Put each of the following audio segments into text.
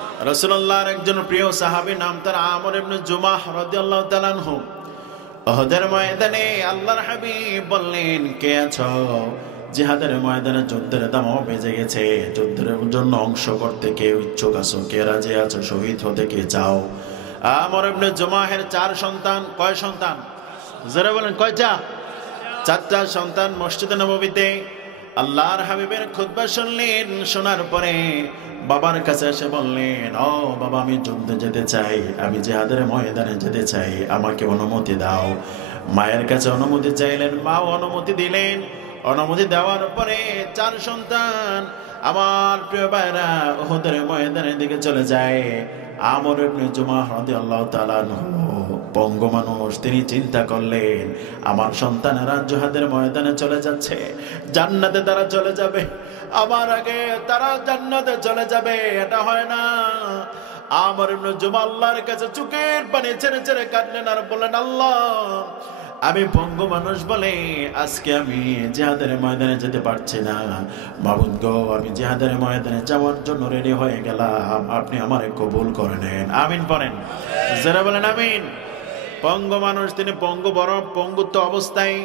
রাসূলুল্লাহর একজন প্রিয় সাহাবী নাম তার আমর ইবনে জুমাহ রাদিয়াল্লাহু তাআলা আনহু। উহুদের ময়দানে আল্লাহর হাবিব বললেন, কে আছো? জিহাদের ময়দানে যুদ্ধের দামও বেজে গেছে, যুদ্ধের জন্য অংশ করতে কে ইচ্ছুক আছো? কে রাজি আছো শহীদ হতে? কে চাও? আমর ইবনে জুমাহের 4 সন্তান। কয় সন্তান? যারা বলেন কয়টা? 4টা সন্তান। মসজিদে নববীতে আল্লাহর হাবিবের খুতবা শুনলেন। শোনার পরে বাবার কাছে এসে বললেন, ও বাবা, আমি যুদ্ধে যেতে চাই, আমি জিহাদের ময়দানে যেতে চাই, আমাকে অনুমতি দাও। মায়ের কাছে অনুমতি চাইলেন, মাও অনুমতি দিলেন। অনুমতি দেওয়ার পরে 4 সন্তান আমার প্রিয় ভাইরা উহুদের ময়দানের দিকে চলে যায়। আমর ইবনে জুমাহ রাদিয়াল্লাহু তাআলা আনহু পঙ্গু মানুষ, তিনি চিন্তা করলেন, আমার সন্তানেরা জিহাদের ময়দানে চলে যাচ্ছে, জান্নাতে তারা চলে যাবে, আমার আগে তারা জান্নাতে চলে যাবে, এটা হয় না। আমর ইবনে জুমাহ আল্লাহর কাছে চোখের পানি ছেড়ে ছেড়ে কাঁদলেন আর বললেন, আল্লাহ, আমি পঙ্গু মানুষ বলে আজকে আমি জিহাদের ময়দানে যেতে পারছি না। মাবুদ গো, আমি জিহাদের ময়দানে যাওয়ার জন্য রেডি হয়ে গেলাম, আপনি আমারে কবুল করে নেন। আমিন পড়েন। যারা বলেন আমিন। পঙ্গু মানুষ, তিনি পঙ্গু, বড় পঙ্গুত্ব অবস্থায়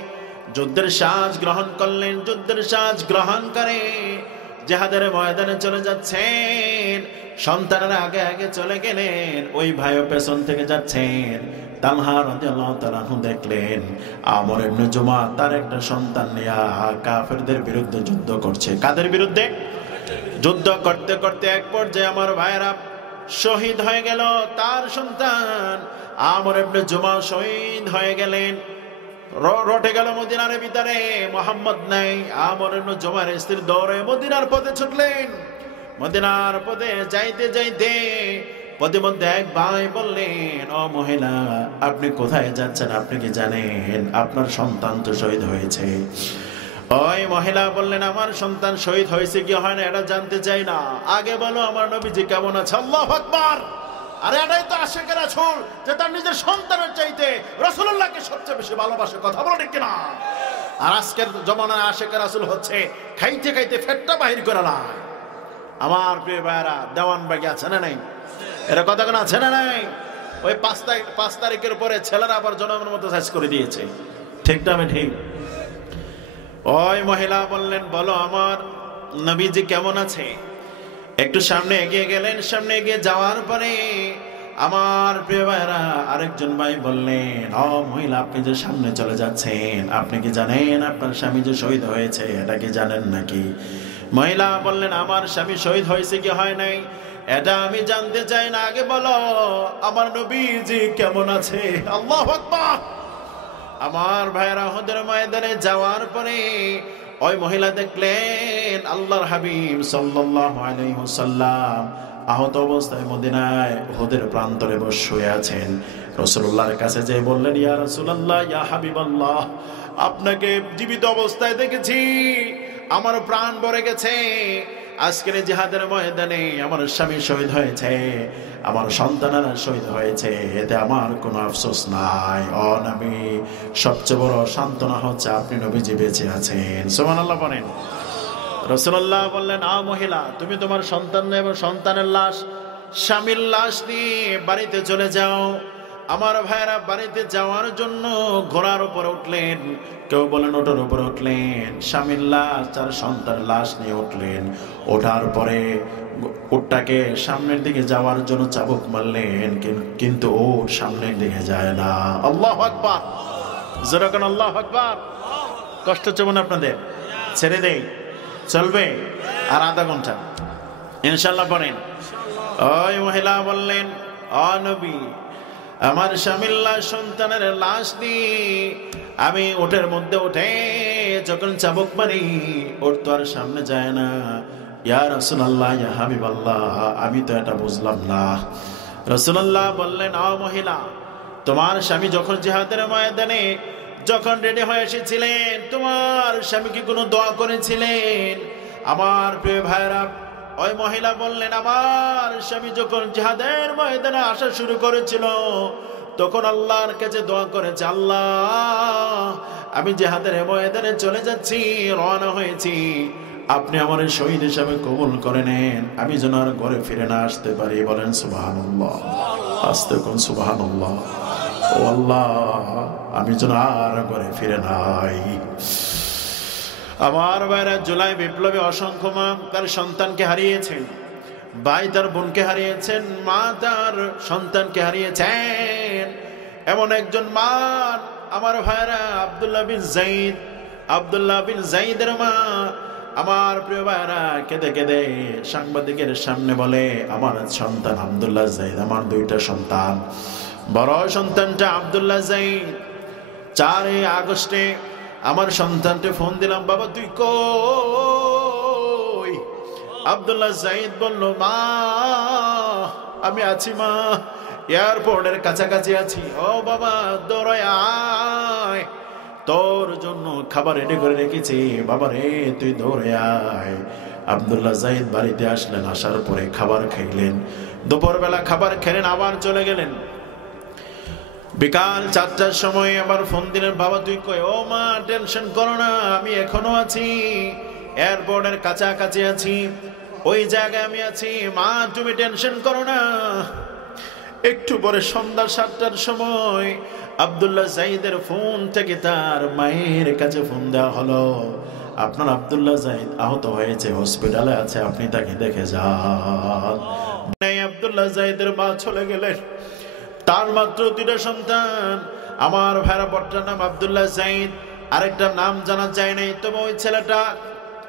যুদ্ধের সাজ গ্রহণ করলেন। যুদ্ধের সাজ গ্রহণ করে জিহাদের ময়দানে চলে যাচ্ছেন। সন্তানেরা আগে আগে চলে গেলেন, ওই ভাইও পেছন থেকে যাচ্ছেন। তালহা রাদিয়াল্লাহু তাআলা আনহু দেখলেন আমর ইবনে জুমাহ তার একটা সন্তান নিয়ে কাফেরদের বিরুদ্ধে যুদ্ধ করছে। কাদের বিরুদ্ধে? যুদ্ধ করতে করতে এক পর্যায়ে আমার ভাইরা শহীদ হয়ে গেল। তার সন্তান আমর ইবনে জুমাহ শহীদ হয়ে গেলেন। রটে গেল মদিনার ভিতরে, মোহাম্মদ নাই। আমর ইবনে জুমাহর স্ত্রী দৌড়ে মদিনার পথে ছুটলেন। মদিনার পথে যাইতে যাইতে পথে মধ্যে এক ভাই বললেন, ও মহিলা, আপনি কোথায় যাচ্ছেন? আপনি কি জানেন আপনার সন্তান তো শহীদ হয়েছে? ওই মহিলা বললেন, আমার সন্তান শহীদ হয়েছে কি হয় না এটা জানতে চাই না, আগে বলো আমার নবীজি কেমন আছে। আল্লাহু আকবার। আরে এটাই তো আশিকের রাসূল, যে তার নিজের সন্তানের চাইতে রাসূলুল্লাহকে সবচেয়ে বেশি ভালোবাসে। কথা বলো ঠিক কিনা? আর আজকের জমানায় আশিকের রাসূল হচ্ছে খাইতে খাইতে ফেটটা বাহির করে নাই। আমার প্রিয় ভাইরা, দেওয়ানবাগি আছে না নাই? এরা কথা কেন আছে না নাই? ওই 5 তারিখের পরে ছেলেরা আবার জনগণের মতো সাইজ করে দিয়েছে। ঠিক না? আমি ঠিক? ওই মহিলা বললেন, বলো আমার নবীজি কেমন আছে? একটু সামনে এগিয়ে গেলেন। সামনে এগিয়ে যাওয়ার পরে আমার প্রিয় ভাইরা আরেকজন ভাই বললেন, ও মহিলা, আপনি যে সামনে চলে যাচ্ছেন, আপনি কি জানেন আপনার স্বামী যে শহীদ হয়েছে? এটা কি জানেন নাকি? মহিলা বললেন, আমার স্বামী শহীদ হয়েছে কি হয় নাই এটা আমি জানতে চাই না, আগে বলো আমার নবীজি কেমন আছে। আল্লাহু আকবার। আমার ভাইরা উহুদের ময়দানে যাওয়ার পরে ওই মহিলা দেখলেন আল্লাহর হাবিব সাল্লাল্লাহু আলাইহি ওয়াসাল্লাম আহত অবস্থায় মদিনায় উহুদের প্রান্তরে বসে শুয়ে আছেন। রাসূলুল্লাহর কাছে যে বললেন, ইয়া রাসূলুল্লাহ, ইয়া হাবিবাল্লাহ, আপনাকে জীবিত অবস্থায় দেখেছি, আমার প্রাণ ভরে গেছে। আজকের জিহাদের ময়দানে আমার স্বামী শহীদ হয়েছে, আমার সন্তানেরা শহীদ হয়েছে, এতে আমার কোনো আফসোস নাই। ও নবী, সবচেয়ে বড় সান্ত্বনা হচ্ছে আপনি নবীজি বেঁচে আছেন। সুবহানাল্লাহ বলেন। রাসূলুল্লাহ বললেন, আ মহিলা, তুমি তোমার সন্তান এবং সন্তানের লাশ, স্বামীর লাশ নিয়ে বাড়িতে চলে যাও। আমার ভাইরা বাড়িতে যাওয়ার জন্য ঘোড়ার উপরে উঠলেন, কেউ বলেন ওটার উপরে উঠলেন। স্বামীর লাশ আর সন্তানের লাশ নিয়ে উঠলেন। ওঠার পরে উটটাকে সামনের দিকে যাওয়ার জন্য চাবুক মারলেন, কিন্তু ও সামনের দিকে যায় না। আল্লাহু আকবার। যেরকম আল্লাহু আকবার। কষ্ট হচ্ছে মনে আপনাদের? ছেড়ে দেই, চলবে আর আধা ঘন্টা ইনশাল্লাহ পড়েন। ওই মহিলা বললেন, ও নবী, আমার স্বামীর লাশ, সন্তানের লাশ দিয়ে আমি ওটের মধ্যে উঠে যখন চাবুক মারি, ওর তো আর সামনে যায় না। ইয়া রাসূলুল্লাহ, ইয়া হাবিবাল্লাহ, আমি তো এটা বুঝলাম না। রাসূলুল্লাহ বললেন, ও মহিলা, তোমার স্বামী যখন জিহাদের ময়দানে যখন রেডি হয়ে এসেছিলেন, তোমার স্বামী কি কোনো দোয়া করেছিলেন? আমার প্রিয় ভাইরা, ওই মহিলা বললেন, আমার স্বামী যখন জিহাদের ময়দানে আসা শুরু করেছিল, তখন আল্লাহর কাছে দোয়া করেছে, আল্লাহ, আমি জিহাদের ময়দানে চলে যাচ্ছি, রওনা হয়েছি, আপনি আমার শহীদ হিসাবে কবুল করে নেন, আমি যেন আর ঘরে ফিরে না আসতে পারি। বলেন সুবহানাল্লাহ, আস্তে কোন সুবহানাল্লাহ। ও আল্লাহ, আমি যেন আর ঘরে ফিরে নাই। আমার ভাইরা, জুলাই বিপ্লবে অসংখ্য মা তার সন্তানকে হারিয়েছেন, ভাই তার বোনকে হারিয়েছেন, মা তার সন্তানকে হারিয়েছেন। এমন একজন মা আমার ভাইরা, আব্দুল্লাহ বিন জাইদের মা। আমার প্রিয় ভাইরা, কেঁদে কেঁদে সাংবাদিকের সামনে বলে, আমার সন্তান আব্দুল্লাহ জাইদ, আমার দুইটা সন্তান, বড় সন্তানটা আব্দুল্লাহ জাইদ। 4 আগস্টে আমার সন্তানকে ফোন দিলাম, বাবা তুই কই? আব্দুল্লাহ জাইদ বলল, মা আমি আছি মা, এয়ারপোর্টের কাছাকাছি আছি। ও বাবা দৌড়ায় আয়, তোর জন্য খাবার রেডি করে রেখেছি, বাবা রে তুই দৌড়ে আয়। আব্দুল্লাহ জাইদ বাড়িতে আসলেন, আসার পরে খাবার খাইলেন, দুপুরবেলা খাবার খেলেন, আবার চলে গেলেন। বিকাল 4টার সময় আবার ফোন দিলেন, বাবা তুই কই? ও মা টেনশন করো না, আমি এখনো আছি, এয়ারপোর্টের কাছাকাছি আছি, ওই জায়গায় আমি আছি, মা তুমি টেনশন করো না। একটু পরে সন্ধ্যা 7টার সময় আব্দুল্লাহ জাইদের ফোন থেকে তার মায়ের কাছে ফোন দেওয়া হলো, আপনার আব্দুল্লাহ জাইদ আহত হয়েছে, হসপিটালে আছে, আপনি তাকে দেখে যান। আব্দুল্লাহ জাইদের মা চলে গেলেন, তার মাত্র 2টা সন্তান। আমার ভাইরা, বড়টার নাম আব্দুল্লাহ জাইদ, আরেকটা নাম জানা যায় নাই, তবে ওই ছেলেটা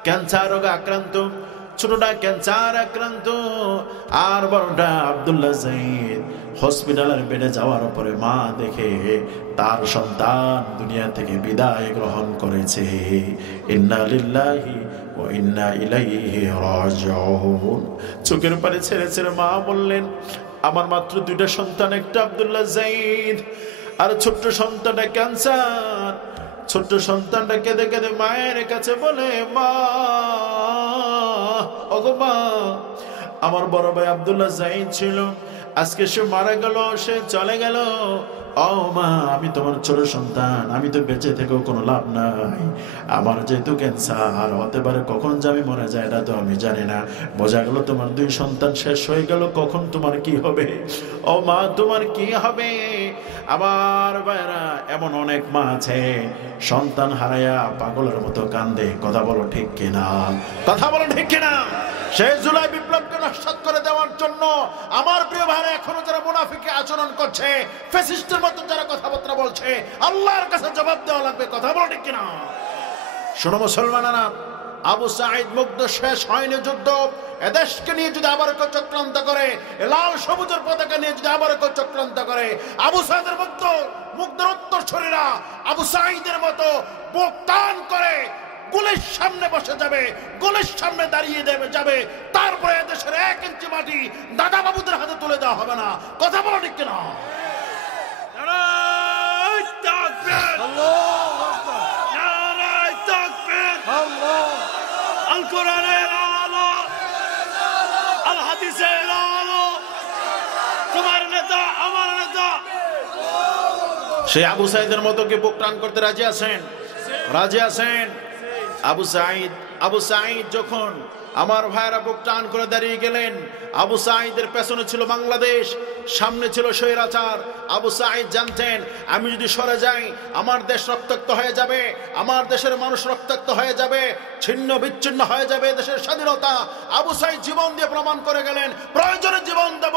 ক্যান্সার রোগে আক্রান্ত, ছোটটা ক্যান্সার আক্রান্ত, আর বড়টা আব্দুল্লাহ জাইদ হসপিটালের বেডে যাওয়ার পরে মা দেখে তার সন্তান দুনিয়া থেকে বিদায় গ্রহণ করেছে। ইন্না লিল্লাহি ওয়া ইন্না ইলাইহি রাজিউন। চোখের পানি ছেড়ে ছেড়ে মা বললেন, আমার মাত্র 2টা সন্তান, একটা আব্দুল্লাহ জাইদ আর ছোট্ট সন্তানটা ক্যান্সার। ছোট্ট সন্তানটা কেঁদে কেঁদে মায়ের কাছে বলে, মা ওগো মা, আমার বড় ভাই আব্দুল্লাহ জাইদ ছিল, আজকে সে মারা গেল, সে চলে গেল। ও মা, আমি তোমার ছোট সন্তান, আমি তো বেঁচে থেকেও কোনো লাভ নাই, আমার যেহেতু ক্যান্সার, হতে পারে কখন যে আমি মরে যায় এটা তো আমি জানি না। বোঝা গেল তোমার 2 সন্তান শেষ হয়ে গেল, কখন তোমার কি হবে? ও মা তোমার কি হবে? আমার ভাইরা, এমন অনেক মা আছে সন্তান হারায়া পাগলের মতো কান্দে। কথা বলো ঠিক কিনা? কথা বলো ঠিক কিনা? সেই জুলাই বিপ্লবকে নষ্ট করে দেওয়ার জন্য আমার প্রিয় ভাইরা, এখনো যারা মুনাফিকি আচরণ করছে, ফ্যাসিস্টের মতো যারা কথাবার্তা বলছে, আল্লাহর কাছে জবাব দেওয়া লাগবে। কথা বলো ঠিক কিনা? শোনো মুসলমানেরা, আবু সাঈদ মুগ্ধ শেষ হয়নি যুদ্ধ। এদেশকে নিয়ে যদি আবার কেউ চক্রান্ত করে, লাল সবুজের পতাকা নিয়ে যদি আবার কেউ চক্রান্ত করে, আবু সাঈদের মুগ্ধের উত্তরসূরিরা আবু সাঈদের মতো বুক টান করে গুলির সামনে বসে যাবে, গুলির সামনে দাঁড়িয়ে যাবে, তারপরে এদেশের 1 ইঞ্চি মাটি দাদা বাবুদের হাতে তুলে দেওয়া হবে না। কথা বলো ঠিক কিনা? আল কোরআনের আলো, আল হাদিসের আলো, তোমার নেতা আমার নেতা। সেই আবু সাঈদের মতো কি বুক টান করতে রাজি আছেন? রাজি আছেন? আবু সাঈদ যখন আমার ভাইরা বুক টান করে দাঁড়িয়ে গেলেন, আবু সাঈদের পেছনে ছিল বাংলাদেশ, সামনে ছিল স্বৈরাচার। আবু সাঈদ জানতেন, আমি যদি সরে যাই আমার দেশ রক্তাক্ত হয়ে যাবে, আমার দেশের মানুষ রক্তাক্ত হয়ে যাবে, ছিন্ন বিচ্ছিন্ন হয়ে যাবে দেশের স্বাধীনতা। আবু সাঈদ জীবন দিয়ে প্রমাণ করে গেলেন, প্রয়োজনে জীবন দেব,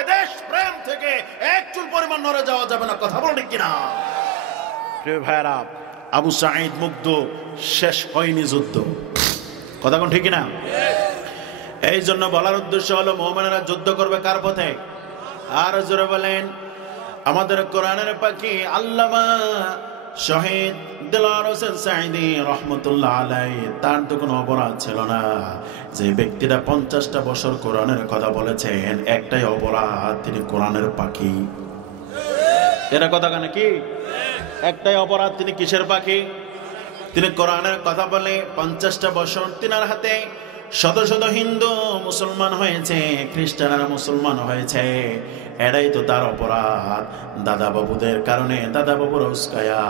এদেশ প্রেম থেকে 1 চুল পরিমাণ নড়ে যাওয়া যাবে না। কথা বলেন কিনা? প্রিয় ভাইরা, আবু সাঈদ মুগ্ধ, শেষ হয়নি যুদ্ধ। কথা কোন ঠিক না? এই জন্য বলার উদ্দেশ্য হলো, মুমিনেরা যুদ্ধ করবে কার পথে? আর জোরে বলেন, আমাদের কোরআনের পাখি আল্লামা শহীদ দেলোয়ার হোসেন সাঈদী রহমতুল্লাহ আলাইহি, তার তো কোনো অপরাধ ছিল না। যে ব্যক্তিরা 50টা বছর কোরআনের কথা বলেছেন, একটাই অপরাধ, তিনি কোরআনের পাখি। এরা কথা কেন কি? একটাই অপরাধ, তিনি কিসের পাখি? তিনি কোরআনের কথা বলে 50টা বছর তিনার হাতে শত শত হিন্দু মুসলমান হয়েছে, খ্রিস্টানরা মুসলমান হয়েছে, এটাই তো তার অপরাধ। দাদা বাবুদের কারণে দাদা বাবুর উস্কায়া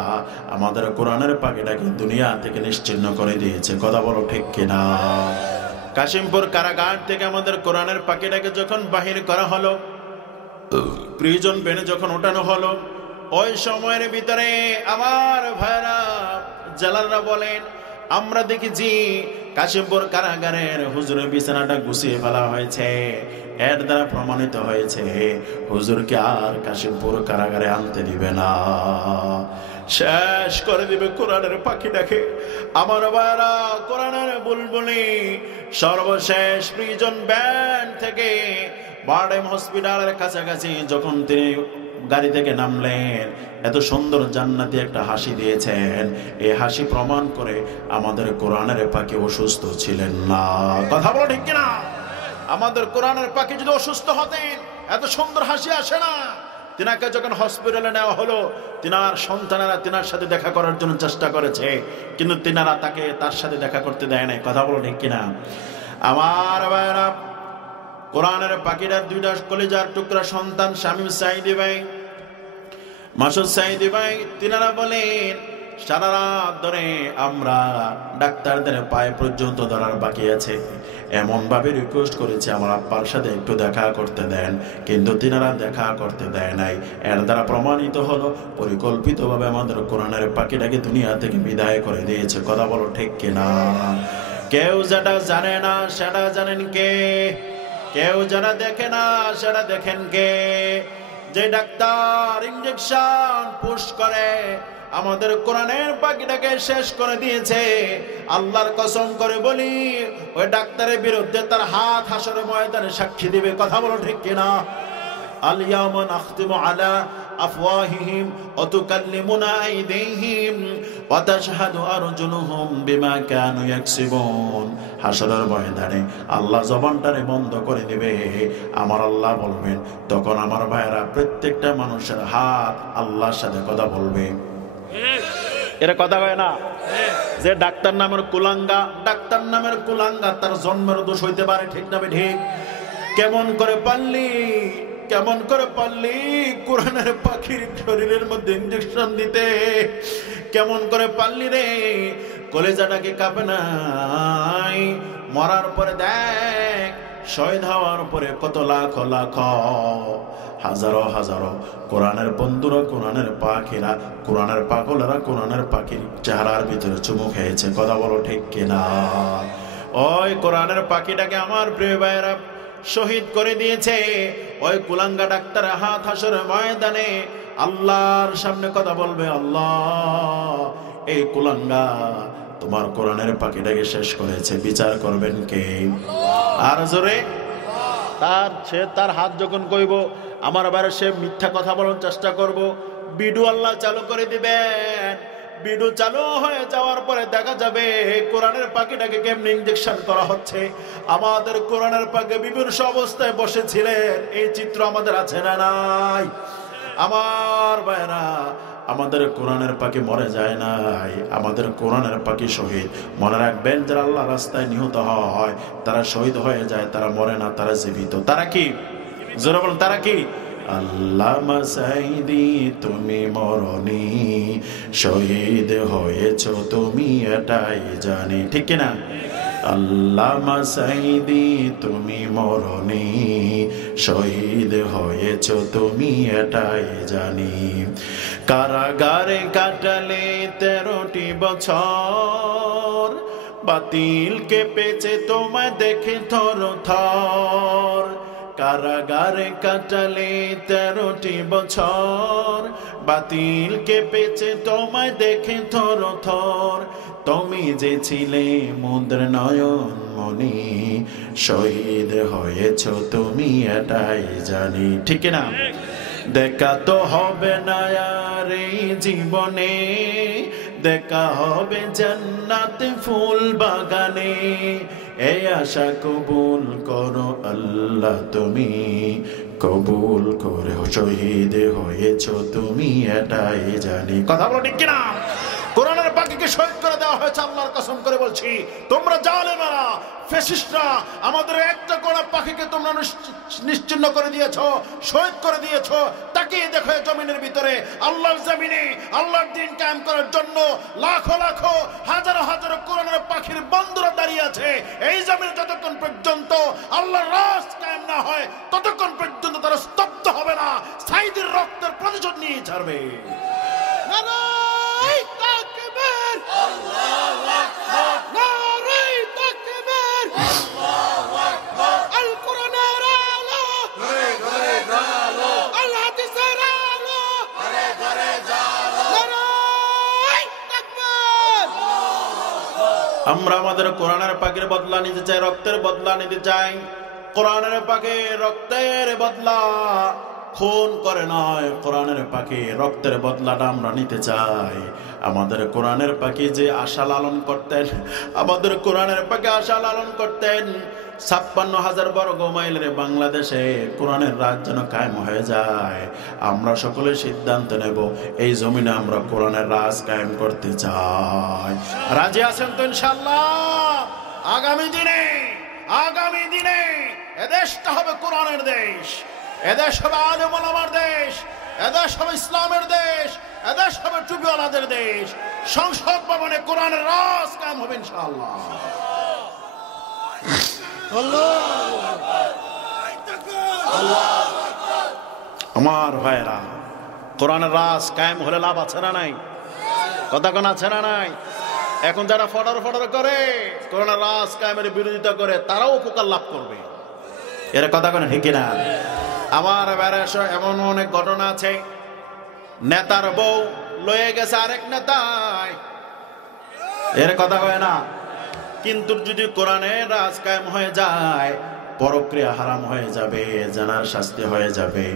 আমাদের কোরআনের পাখিটাকে দুনিয়া থেকে নিশ্চিহ্ন করে দিয়েছে। কথা বলো ঠিক কিনা? কাশিমপুর কারাগার থেকে আমাদের কোরআনের পাখিটাকে যখন বাহির করা হলো, প্রিজন বেনে যখন ওঠানো হলো, ওই সময়ের ভিতরে আমার ভাইরা জালালরা বলেন, আমরা দেখেছি কাশিমপুর কারাগারের হুজুরের বিছানাটা গুছিয়ে ফেলা হয়েছে। এর দ্বারা প্রমাণিত হয়েছে হুজুরকে আর কাশিমপুর কারাগারে আনতে দিবে না, শেষ করে দিবে কোরআনের পাখিটাকে। আমার ভাইরা, কোরআনের বুলবুলি সর্বশেষ প্রিজন ব্যান্ড থেকে বারডেম হসপিটালের কাছাকাছি যখন তিনি গাড়ি থেকে নামলেন, এত সুন্দর জান্নাতি একটা হাসি দিয়েছেন। এই হাসি প্রমাণ করে আমাদের কোরআনের পাখি অসুস্থ ছিলেন না। কথা বলো ঠিক কিনা? আমাদের কোরআনের পাখি যদি অসুস্থ হতেন, এত সুন্দর হাসি আসে না। তিনাকে যখন হসপিটালে নেওয়া হলো, তিনার সন্তানেরা তিনার সাথে দেখা করার জন্য চেষ্টা করেছে, কিন্তু তিনারা তার সাথে দেখা করতে দেয় নাই। কথা বলো ঠিক কিনা? আমার ভাইরা, কোরআনের পাখিরা দুইটা কলিজার টুকরা সন্তান, শামীম সাঈদী ভাই, মাসুদ সাঈদী ভাই, তিনারা বলেন সারা রাত ধরে আমরা ডাক্তারদের পায়ে পর্যন্ত ধরার বাকি আছে, এমন ভাবে রিকোয়েস্ট করেছি আমার আব্বার সাথে একটু দেখা করতে দেন, কিন্তু তিনারা দেখা করতে দেয় নাই। এর দ্বারা প্রমাণিত হলো পরিকল্পিতভাবে আমাদের কোরআনের পাখিটাকে দুনিয়া থেকে বিদায় করে দিয়েছে। কথা বলো ঠিক কিনা? কেউ যেটা জানে না সেটা জানেন কে? কেউ যারা দেখে না সেটা দেখেন কে? যে ডাক্তার ইনজেকশন পুশ করে আমাদের কোরআনের পাখিটাকে শেষ করে দিয়েছে, আল্লাহর কসম করে বলি ওই ডাক্তারের বিরুদ্ধে তার হাত হাসরের ময়দানে সাক্ষী দিবে। কথা বলো ঠিক কিনা? আল-ইয়াওমা নাখতিমু আলা আফওয়াহিহিম ওয়া তুকাল্লিমুনা আইদিহিম ওয়া তাশহাদু আরজুলুহুম বিমা কানু ইয়াকসিবুন। হাসরের ময়দানে আল্লাহ জবানটারে বন্ধ করে দিবে। আমার আল্লাহ বলবেন, তখন আমার ভাইয়েরা প্রত্যেকটা মানুষের হাত আল্লাহর সাথে কথা বলবে। এরা কথা কয় না যে ডাক্তার নামের কুলাঙ্গা, ডাক্তার নামের কুলাঙ্গা, তার জন্মের দোষ হইতে পারে, ঠিক না ঠিক? কেমন করে পারলি কোরআনের পাখির শরীরের মধ্যে ইনজেকশন দিতে? কেমন করে পারলি রে? কলেজাটাকে কাঁপে নাই? মরার পরে দেখ, শহীদ হওয়ার পরে কত লাখ লাখ হাজারো হাজারো কোরআনের বন্ধুরা, কোরআনের পাখিরা, কোরআনের পাগলেরা কোরআনের পাখির চেহারার ভিতরে চুমু খেয়েছে। কথা বলো ঠিক কিনা? ওই কোরআনের পাখিটাকে আমার প্রিয় ভাইয়েরা শহীদ করে দিয়েছে। ওই কুলাঙ্গা ডাক্তার হাত হাসরের ময়দানে আল্লাহর সামনে কথা বলবে, আল্লাহ এই কুলাঙ্গা তোমার কোরআনের পাখিটাকে শেষ করেছে, বিচার করবেন কে? আর জোরে তার হাত যখন কইব, আমার আবার সে মিথ্যা কথা বলার চেষ্টা করব, বিডু আল্লাহ চালু করে দিবেন। বিডু চালু হয়ে যাওয়ার পরে দেখা যাবে কোরআনের পাখিটাকে কেমনি ইনজেকশন করা হচ্ছে। আমাদের কোরআনের পাখি বিভিন্ন অবস্থায় বসেছিলেন, এই চিত্র আমাদের আছে না নাই? আমার ভাইরা, আমাদের কোরআনের পাখি মরে যায় নাই, আমাদের কোরআনের পাখি শহীদ। মনে রাখবেন, যারা আল্লাহ রাস্তায় নিহত হয় তারা শহীদ হয়ে যায়, তারা মরে না, তারা জীবিত। তারা কি? জোরে বলেন, তারা কি? আল্লামা সাঈদী তুমি মরনি, শহীদ হয়েছ তুমি এটাই জানি, ঠিক কিনা? আল্লামা সাঈদী তুমি মরনি, শহীদ হয়েছ তুমি এটাই জানি। কারাগারে কাটালে 13টি বছর, বাতিল কেঁপেছে তোমায় দেখে থর থর। কারাগারে কাটালে 13টি বছর, বাতিল কেঁপেছে তোমায় দেখে থর থর। তুমি যে ছিলে মুদ্র নয়ন মনি, শহীদ হয়েছ তুমি এটাই জানি, ঠিক না? দেখা তো হবে না আর এই জীবনে, দেখা হবে জান্নাতে ফুল বাগানে। এই আশা কবুল করো আল্লাহ তুমি, কবুল করে শহীদ হয়েছ তুমি এটাই জানি। কথা বলো ঠিক কিনা? কোরআনের পাখিকে শহীদ করে দেওয়া দেওয়া হয়েছে। আল্লাহর কসম করে বলছি, তোমরা জালেমেরা, ফ্যাসিস্টরা, আমাদের একটা কোনা পাখিকে তোমরা নিশ্চিহ্ন করে দিয়েছো, শহীদ করে দিয়েছো। তাকিয়ে দেখো জমিনের ভিতরে, আল্লাহর জমিনে আল্লাহর দিন কায়েম করার জন্য লাখো লাখো হাজারো হাজারো কোরআনের পাখির বন্ধুরা দাঁড়িয়ে আছে। এই জমিনে যতক্ষণ পর্যন্ত আল্লাহর রাজ কায়েম না হয়, ততক্ষণ পর্যন্ত তারা স্তব্ধ হবে না। সাইদের রক্তের প্রতিশোধ নিয়ে ছাড়বে। নারায়ে তাকবীর, আল্লাহু আকবার, নারায়ে তাকবীর, আল্লাহু আকবার। আল কোরআনের আলো ঘরে ঘরে জ্বালো, আল হাদিসের আলো ঘরে ঘরে জ্বালো, নারায়ে তাকবীর। আমরা আমাদের কোরআনের পাখির বদলা নিতে চাই, রক্তের বদলা নিতে চাই। কোরআনের পাখি রক্তের বদলা খুন করে নয়, কোরআনের পাখি রক্তের বদলাটা আমরা নিতে চাই। আমাদের কোরআনের পাখি যে আশা লালন করতেন, আমাদের কোরআনের পাখি আশা লালন করতেন ৫৬,০০০ বর্গ মাইলের বাংলাদেশে কোরআনের রাজ যেন কায়েম হয়ে যায়। আমরা সকলে সিদ্ধান্ত নেব, এই জমিনে আমরা কোরআনের রাজ কায়েম করতে চাই। রাজি আছেন তো ইনশাআল্লাহ? আগামী দিনে এদেশটা হবে কোরআনের দেশ, এদেশ হবে আলেম ওলামার দেশ, এদেশ হবে ইসলামের দেশ, এদেশ হবে টুপিওয়ালাদের দেশ। সংসদ ভবনে কোরআনের রাজ কায়েম হবে ইনশাআল্লাহ। আমার ভাইরা, কোরআনের রাজ কায়েম হলে লাভ আছে না নাই? কথা কোন আছে না নাই? এখন যারা ফডর করে কোরআনের রাজ কায়েমের বিরোধিতা করে, তারাও উপকার লাভ করবে। এর কথা কোন ঠিক না? আমার বেড়াশো এমন অনেক ঘটনা আছে, নেতার বউ লয়ে গেছে আরেক নেতায়, এর কথা কয় না। কিন্তু যদি কোরআনের রাজ কায়েম হয়ে যায়, পরক্রিয়া হারাম হয়ে যাবে, জানার শাস্তি হয়ে যাবে।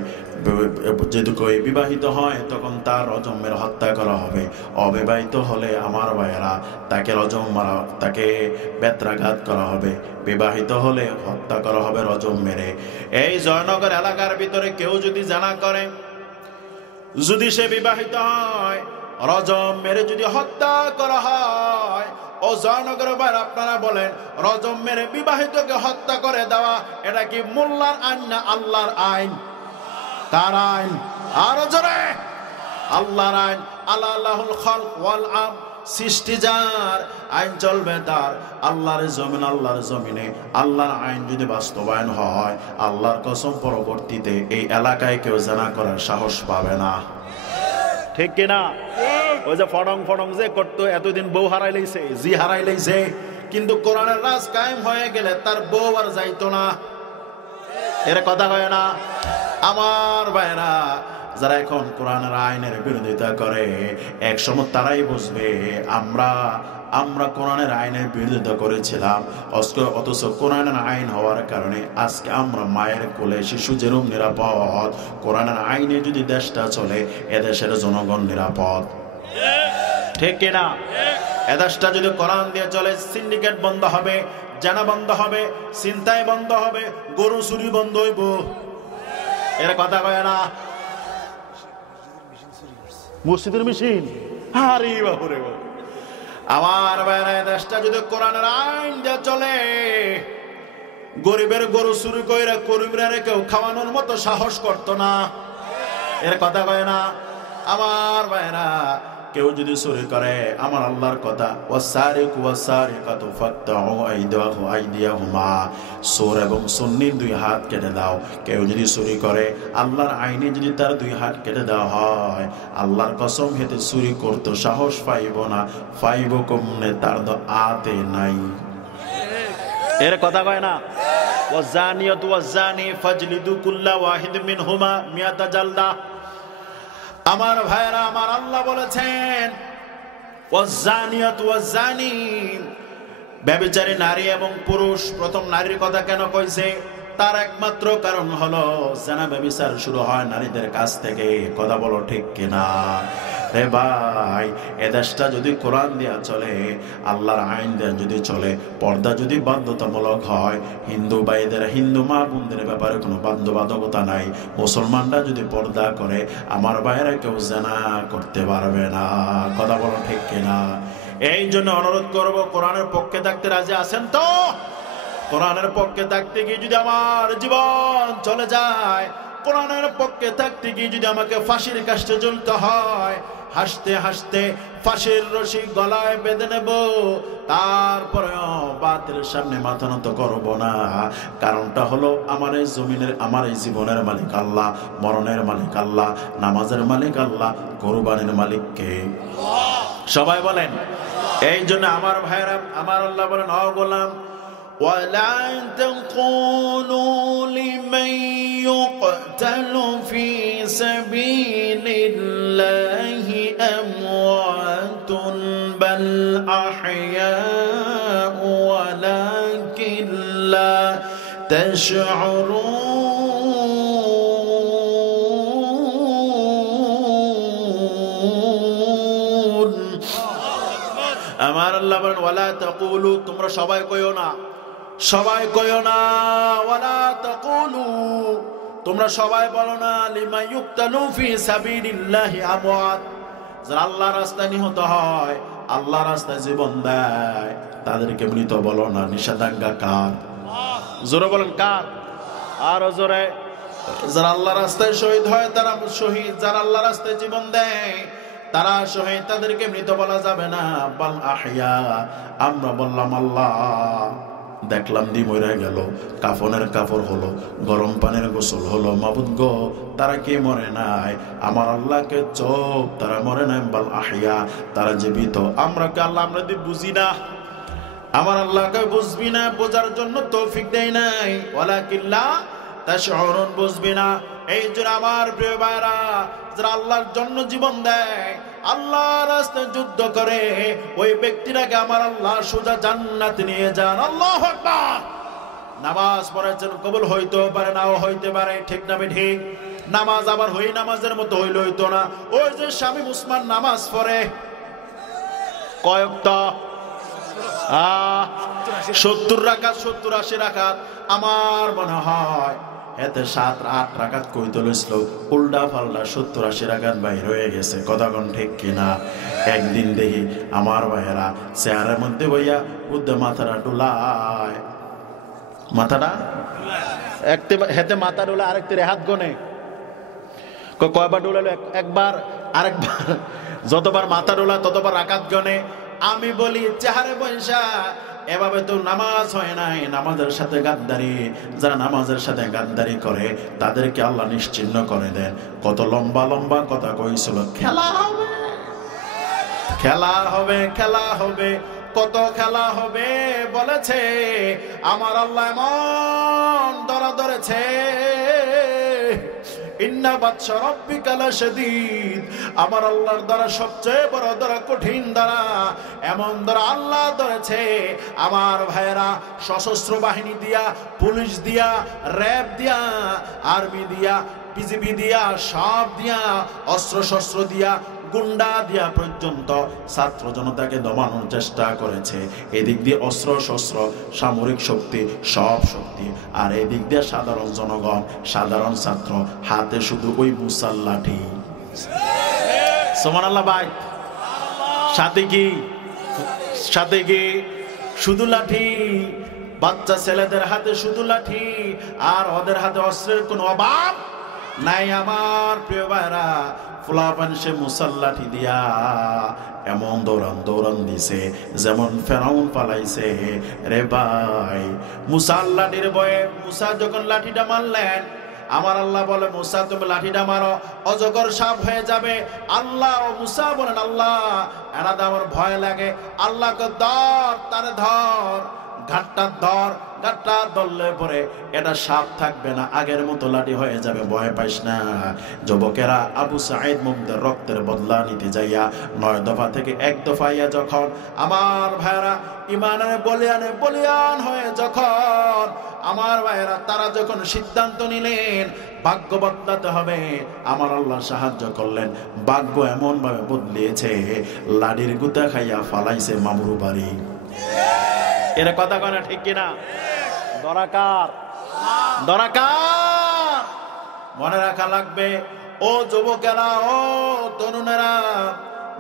যদি কেউ বিবাহিত হয় তখন তার রজম মেরে হত্যা করা হবে। অবিবাহিত হলে আমার ভাইয়েরা তাকে রজম মারা, তাকে বেত্রাঘাত করা হবে। বিবাহিত হলে হত্যা করা হবে রজম মেরে। এই জয়নগর এলাকার ভিতরে কেউ যদি জানা করে, যদি সে বিবাহিত হয়, রজম মেরে যদি হত্যা করা হয়, ও জয়নগর ভাই আপনারা বলেন, রজম মেরে বিবাহিতকে হত্যা করে দেওয়া এটা কি মোল্লার আইন না আল্লাহর আইন? কার আইন? আরো জোরে, আল্লাহর আইন। আল্লাহুল খালক ওয়াল আম, সৃষ্টি যার, আইন চলবে তার। আল্লাহর জমিনে আল্লাহর আইন যদি বাস্তবায়ন হয়, আল্লাহর কসম পরবর্তীতে এই এলাকায় কেউ জানা করার সাহস পাবে না। ঠিক কিনা? ওই যে ফড়ং যে করতো, এতদিন বউ হারাই লাইছে, জি হারাই লাইছে, কিন্তু কোরআনের রাজ কায়েম হয়ে গেলে তার বউ আর যাইতো না। এর কথা কয় না? আমার ভাইরা, যারা এখন কোরআনের আইনের বিরোধিতা করে, এক সময় তারাই বুঝবে আমরা কোরআনের আইনের বিরোধিতা করেছিলাম, অথচ কোরআনের আইন হওয়ার কারণে আজকে আমরা মায়ের কোলে শিশু যেরকম নিরাপদ, কোরআনের আইনে যদি দেশটা চলে, এদেশের জনগণ নিরাপদ। ঠিক কিনা? এদেশটা যদি কোরআন দিয়ে চলে, সিন্ডিকেট বন্ধ হবে, জানা বন্ধ হবে, ছিনতাই বন্ধ হবে, গরু চুরি বন্ধ হইব। এর কথা কয় না? মসজিদের মেশিন, আরে বাবুরে বাবু। আমার বাইরে দেশটা যদি কোরআনের আইন দিয়ে চলে, গরিবের গরু চুরি কইরা গরিবরা কেউ খাওয়ানোর মতো সাহস করতো না। এর কথা কয় না? আমার ভাইরা, কেউ যদি চুরি করে, আমার আল্লাহর কথা, ওয়াসারিকু ওয়াসারিকাতু ফাকতাউ আইদিয়াহুমা, চোর এবং সুন্নির 2 হাত কেটে দাও। কেউ যদি চুরি করে, আল্লাহর আইনে যদি তার 2 হাত কেটে দেওয়া হয়, আল্লাহর কসম হেতে চুরি করতে সাহস পাইব না। পাইব কমনে, তার তো আতে নাই। এর কথা কয় না? ওয়াজানিয়াতু ওয়াজানি ফাজলিদু কুল্লা ওয়াহিদ মিনহুমা মিয়াতা জালদা। আমার ভাইরা, আমার আল্লাহ বলেছেন, ওয়াজানিয়াতু ওয়াজানি, ব্যভিচারী নারী এবং পুরুষ। প্রথম নারীর কথা কেন কইছে? তার একমাত্র কারণ হলো জানা ব্যভিচার শুরু হয় নারীদের কাছ থেকে। কথা বলো ঠিক কিনা? রে ভাই, এদেশটা যদি কোরআন দিয়া চলে, আল্লাহর আইন দিয়া যদি চলে, পর্দা যদি বাধ্যতামূলক হয়, হিন্দু ভাইদের, হিন্দু মা বোনদের ব্যাপারে কোনো বাধ্যবাধকতা নাই, মুসলমানরা যদি পর্দা করে, আমার ভাইরা কেউ জানা করতে পারবে না। কথা বলো ঠিক কিনা? এই জন্য অনুরোধ করব, কোরআনের পক্ষে থাকতে রাজি আছেন তো? কোরআনের পক্ষে থাকতে গিয়ে যদি আমার জীবন চলে যায়, কোরআনের পক্ষে থাকতে গিয়ে যদি আমাকে ফাঁসির কাষ্টে ঝুলতে হয়, হাসতে হাসতে ফাঁসির রশি গলায় বেঁধে নেব, তারপরেও বাতিলের সামনে মাথা নত করব না। কারণটা হলো, আমার এই জমিনের, আমার এই জীবনের মালিক আল্লাহ, মরণের মালিক আল্লাহ, নামাজের মালিক আল্লাহ, কোরবানির মালিক কে? সবাই বলেন। এই জন্য আমার ভাইরা, আমার আল্লাহ বলেন, ও গোলাম, ولا تقولوا لمن يقتل في سبيل الله أموات بل أحياء ولكن لا تشعرون আমার আল্লাহ বলেন, ওয়ালা তাকুলু, তোমরা সবাই কইও না, সবাই কইও না, ওয়ালা তাকুলু, তোমরা সবাই বলো না, লিমা ইউকতালু ফি সাবিলিল্লাহি আমওয়াত, যারা আল্লাহর রাস্তায় নিহত হয়, আল্লাহর রাস্তায় জীবন দেয়, তাদেরকে মৃত বলো না। নিষেধাজ্ঞা কার? জোরে বলেন কার? আরো জোরে। যারা আল্লাহর রাস্তায় শহীদ হয় তারা শহীদ, যারা আল্লাহর রাস্তায় জীবন দেয় তারা শহীদ, তাদেরকে মৃত বলা যাবে না। বাল আহইয়া, আমরা বললাম আল্লাহ, দেখলাম দি মরে গেল, কাফনের কাপড় হলো, গরম পানির গোসল হলো, মাবুদ গো, তারা কি মরে নাই? আমার আল্লাহকে চোখ, তারা মরে নাই। বাল আহইয়া, তারা জীবিত। আমরা কে আল্লাহ, আমরা দি বুঝি না, আমার আল্লাহকে বুঝবি না, বোঝার জন্য তৌফিক দেয় নাই। ওয়ালাকিল্লা তাশউরুন, বুঝবি না। এই জন্য আমার প্রিয় ভাইরা, যারা আল্লাহর জন্য জীবন দেয়, আল্লাহর রাস্তায় যুদ্ধ করে, ওই ব্যক্তিটাকে আমার আল্লাহ সোজা জান্নাতে নিয়ে যান। আল্লাহু আকবার। নামাজ পড়েছেন, কবুল হইতে পারে, নাও হইতে পারে, ঠিক না ঠিক? নামাজ আবার হই নামাজের মতো হইলে হইতো না। ওই যে স্বামী উসমান নামাজ পড়ে কয়েকটা 70 রাকাত, 70-80 রাকাত, আমার মনে হয় এতে 7-8 রাকাত কইতে লইছিল, উল্টা পাল্টা 70-80 রাকাত বাইর হয়ে গেছে। কথা কোন ঠিক কিনা? একদিন দেখি আমার ভাইয়েরা চেয়ারের মধ্যে বইয়া উদ্দে মাথাটা ডুলায়, মাথাটা একতে হেতে মাথা ডুলা, আরেকতে হাত গনে। কয়বার ডুলালো? একবার, আরেকবার। যতবার মাথা ডোলা ততবার রাকাত গনে। আমি বলি, চেহারে বৈশা এভাবে তো নামাজ হয় নাই। নামাজের সাথে গাদ্দারি, যারা নামাজের সাথে গাদ্দারি করে তাদেরকে আল্লাহ নিশ্চিহ্ন করে দেন। কত লম্বা লম্বা কথা কইছিল, খেলা হবে, খেলা হবে, খেলা হবে, কত খেলা হবে বলেছে। আমার আল্লাহ এমন ধরা ধরেছে, ইন্না বাতশা রাব্বিকা লাশাদীদ, আমার আল্লাহর দ্বারা সবচেয়ে বড় দ্বারা, কঠিন দ্বারা, এমন দ্বারা আল্লাহ ধরেছে। আমার ভাইয়েরা, সশস্ত্র বাহিনী দিয়া, পুলিশ দিয়া, র্যাব দিয়া, আর্মি দিয়া, বিজিবি দিয়া, সব দিয়া, অস্ত্র শস্ত্র দিয়া, গুন্ডা দিয়া পর্যন্ত ছাত্র জনতাকে দমানোর চেষ্টা করেছে। এদিক দিয়ে অস্ত্র শস্ত্র, সামরিক শক্তি, সব শক্তি, আর এদিক দিয়ে সাধারণ জনগণ, সাধারণ ছাত্র, হাতে শুধু ওই মুসাল লাঠি। সুবহানাল্লাহ ভাই, সাথে কি? সাথে কি? শুধু লাঠি। বাচ্চা ছেলেদের হাতে শুধু লাঠি, আর ওদের হাতে অস্ত্রের কোনো অভাব নাই। আমার প্রিয় ভাইরা, ফুলাপান সে মুসাল্লাঠি দিয়া এমন দৌড়ান দৌড়ান দিছে, যেমন ফেরাউন পালাইছে রে ভাই। মুসাল্লাঠির বয়ে মুসা যখন লাঠিটা মারলেন, আমার আল্লাহ বলে, মুসা তুমি লাঠিটা মারো, অজগর সাপ হয়ে যাবে। আল্লাহ ও মুসা বলেন, আল্লাহ এনাদা আমার ভয় লাগে। আল্লাহকে ধর, তারে ধর, ঘাটটা ধর, ঘাটটা ধরলে পরে এটা সাপ থাকবে না, আগের মতো লাঠি হয়ে যাবে, ভয় পাইস না। যুবকেরা, আবু সাঈদ মুমদের রক্তের বদলা নিতে যাইয়া 9 দফা থেকে 1 দফাইয়া যখন আমার ভাইরা ইমানের বলিয়ান হয়ে যখন আমার ভাইরা তারা যখন সিদ্ধান্ত নিলেন ভাগ্য বদলাতে হবে, আমার আল্লাহ সাহায্য করলেন। ভাগ্য এমন ভাবে বদলিয়েছে, লাঠির গুতা খাইয়া ফালাইছে মামুর বাড়ি। এর কথা কনা ঠিক কিনা? দরাকার, দরাকার, মনে রাখা লাগবে। ও যুবকেরা, ও তরুণেরা,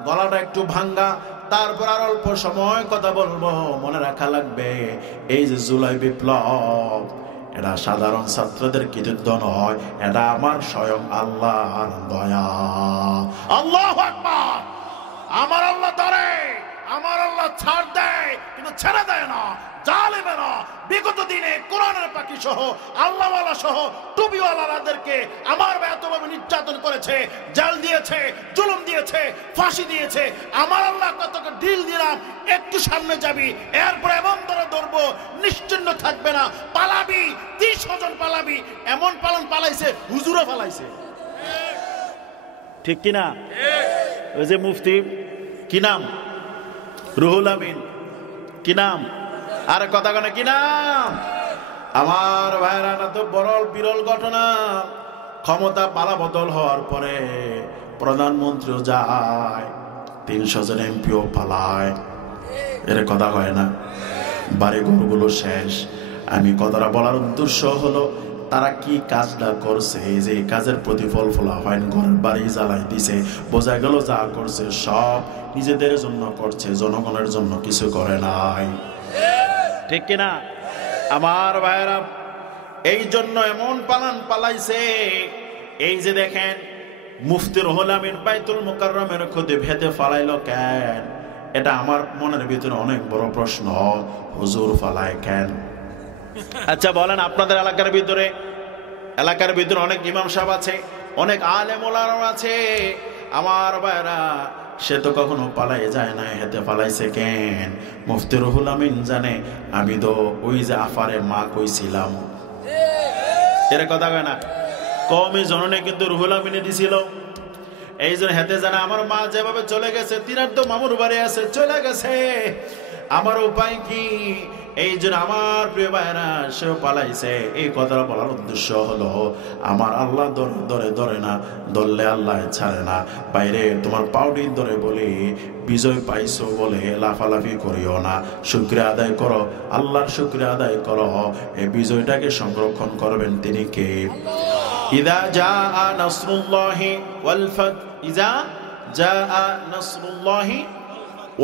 গলাটা একটু ভাঙ্গা, তারপর আর অল্প সময় কথা বলবো। মনে রাখা লাগবে, এই যে জুলাই বিপ্লব, এটা সাধারণ ছাত্রদের কৃতিত্ব নয়, এটা আমার স্বয়ং আল্লাহর দয়া। আল্লাহু আকবার। আমার আল্লাহ ধরে, আমার আল্লাহ ছাড় দেয়, কিন্তু ছেড়ে দেয় না জালেমেরা। বিগত দিনে কোরআনের পাখি সহ আল্লাহওয়ালা সহ টুপিওয়ালাদেরকে আমার এতভাবে নির্যাতন করেছে, জেল দিয়েছে, জুলুম দিয়েছে, ফাঁসি দিয়েছে। আমার আল্লাহ কতকে ঢিল দিলাম, একটু সামনে যাবি, এরপর এমন ধরে ধরবো, নিশ্চিন্ন থাকবে না, পালাবি, 30 জন পালাবি। এমন পালাইছে, হুজুরও পালাইছে। ঠিক কিনা? ওই যে মুফতি কি নাম, রুহুল আমিন, কি নাম, আর কথা কনে কি নাম? আমার ভাইরা, না তো বড় বিরল ঘটনা। ক্ষমতা পালা বদল হওয়ার পরে প্রধানমন্ত্রীও যায়, 300 জন এমপিও পালায়। এর কথা হয় না? বাড়ি ঘরগুলো শেষ। আমি কথাটা বলার উদ্দেশ্য হলো, তারা কি কাজটা করছে, যে কাজের প্রতিফল ফলা হয়, ঘরের বাড়ি জ্বালাই দিছে। বোঝা গেল যা করছে সব নিজেদের জন্য করছে, জনগণের জন্য কিছু করে নাই। ঠিক কিনা আমার ভাইরা? এই জন্য এমন পালাইছে। এই যে দেখেন, মুফতি রুহুল আমিন বাইতুল মুকাররমের খুদে ভেদে ফালাইলো কেন? এটা আমার মনের ভিতরে অনেক বড় প্রশ্ন। হুজুর ফালায় কেন? আচ্ছা বলেন, আপনাদের এলাকার ভিতরে অনেক ইমাম সাহেব আছে, অনেক আলেম ওলামা আছে। আমার ভাইরা, সে তো কখনো পালাই যায় না, হেতে পালাইছে কেন? মুফতি রুহুল আমিন জানে, আমি তো ওই যে আফারে মা কইছিলাম। এর কথা কয় না? কমে জননে কিন্তু রুহুল আমিনে দিছিল। এই জন্য হেতে জানে, আমার মা যেভাবে চলে গেছে, তিনার তো মামুর বাড়ি আছে, চলে গেছে, আমার উপায় কি? এই জন্য আমার প্রিয় ভাইরা, সেও পালাইছে। এই কথাটা বলার উদ্দেশ্য হলো, আমার আল্লাহ ধরে না, ধরলে আল্লাহ ছাড়ে না। বাইরে তোমার পাউডি ধরে বলি, বিজয় পাইছো বলে লাফালাফি করিও না, শুকরিয়া আদায় করো, আল্লাহর শুকরিয়া আদায় করো। এই বিজয়টাকে সংরক্ষণ করবেন তিনি কে? ইযা জাআ নাসরুল্লাহি ওয়াল ফাত, ইযা জাআ নাসরুল্লাহি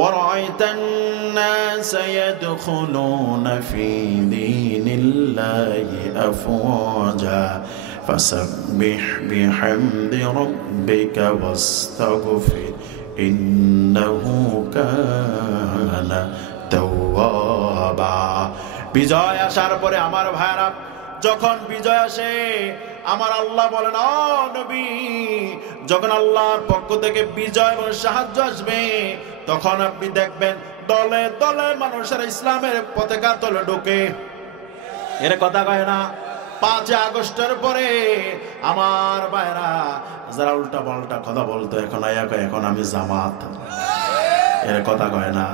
وَرَأَيْتَ النَّاسَ يَدْخُلُونَ فِي دِينِ اللَّهِ أَفْوَاجًا فَسَبِّحْ بِحَمْدِ رَبِّكَ وَاسْتَغْفِرْ إِنَّهُ كَانَ توابا। বিজয় আসার পরে আমার ভাইরা, যখন বিজয় আসে, আমার আল্লাহ বলেন, ও নবী, যখন আল্লাহর পক্ষ থেকে বিজয় এবং সাহায্য আসবে, তখন আপনি দেখবেন দলে দলে মানুষের ইসলামের পতাকা তলে ঢোকে। এর কথা কয় না? 5 আগস্টের পরে আমার ভাইরা, যারা উল্টা পাল্টা কথা বলতো, এখন আমি জামাত। এর কথা কয় না?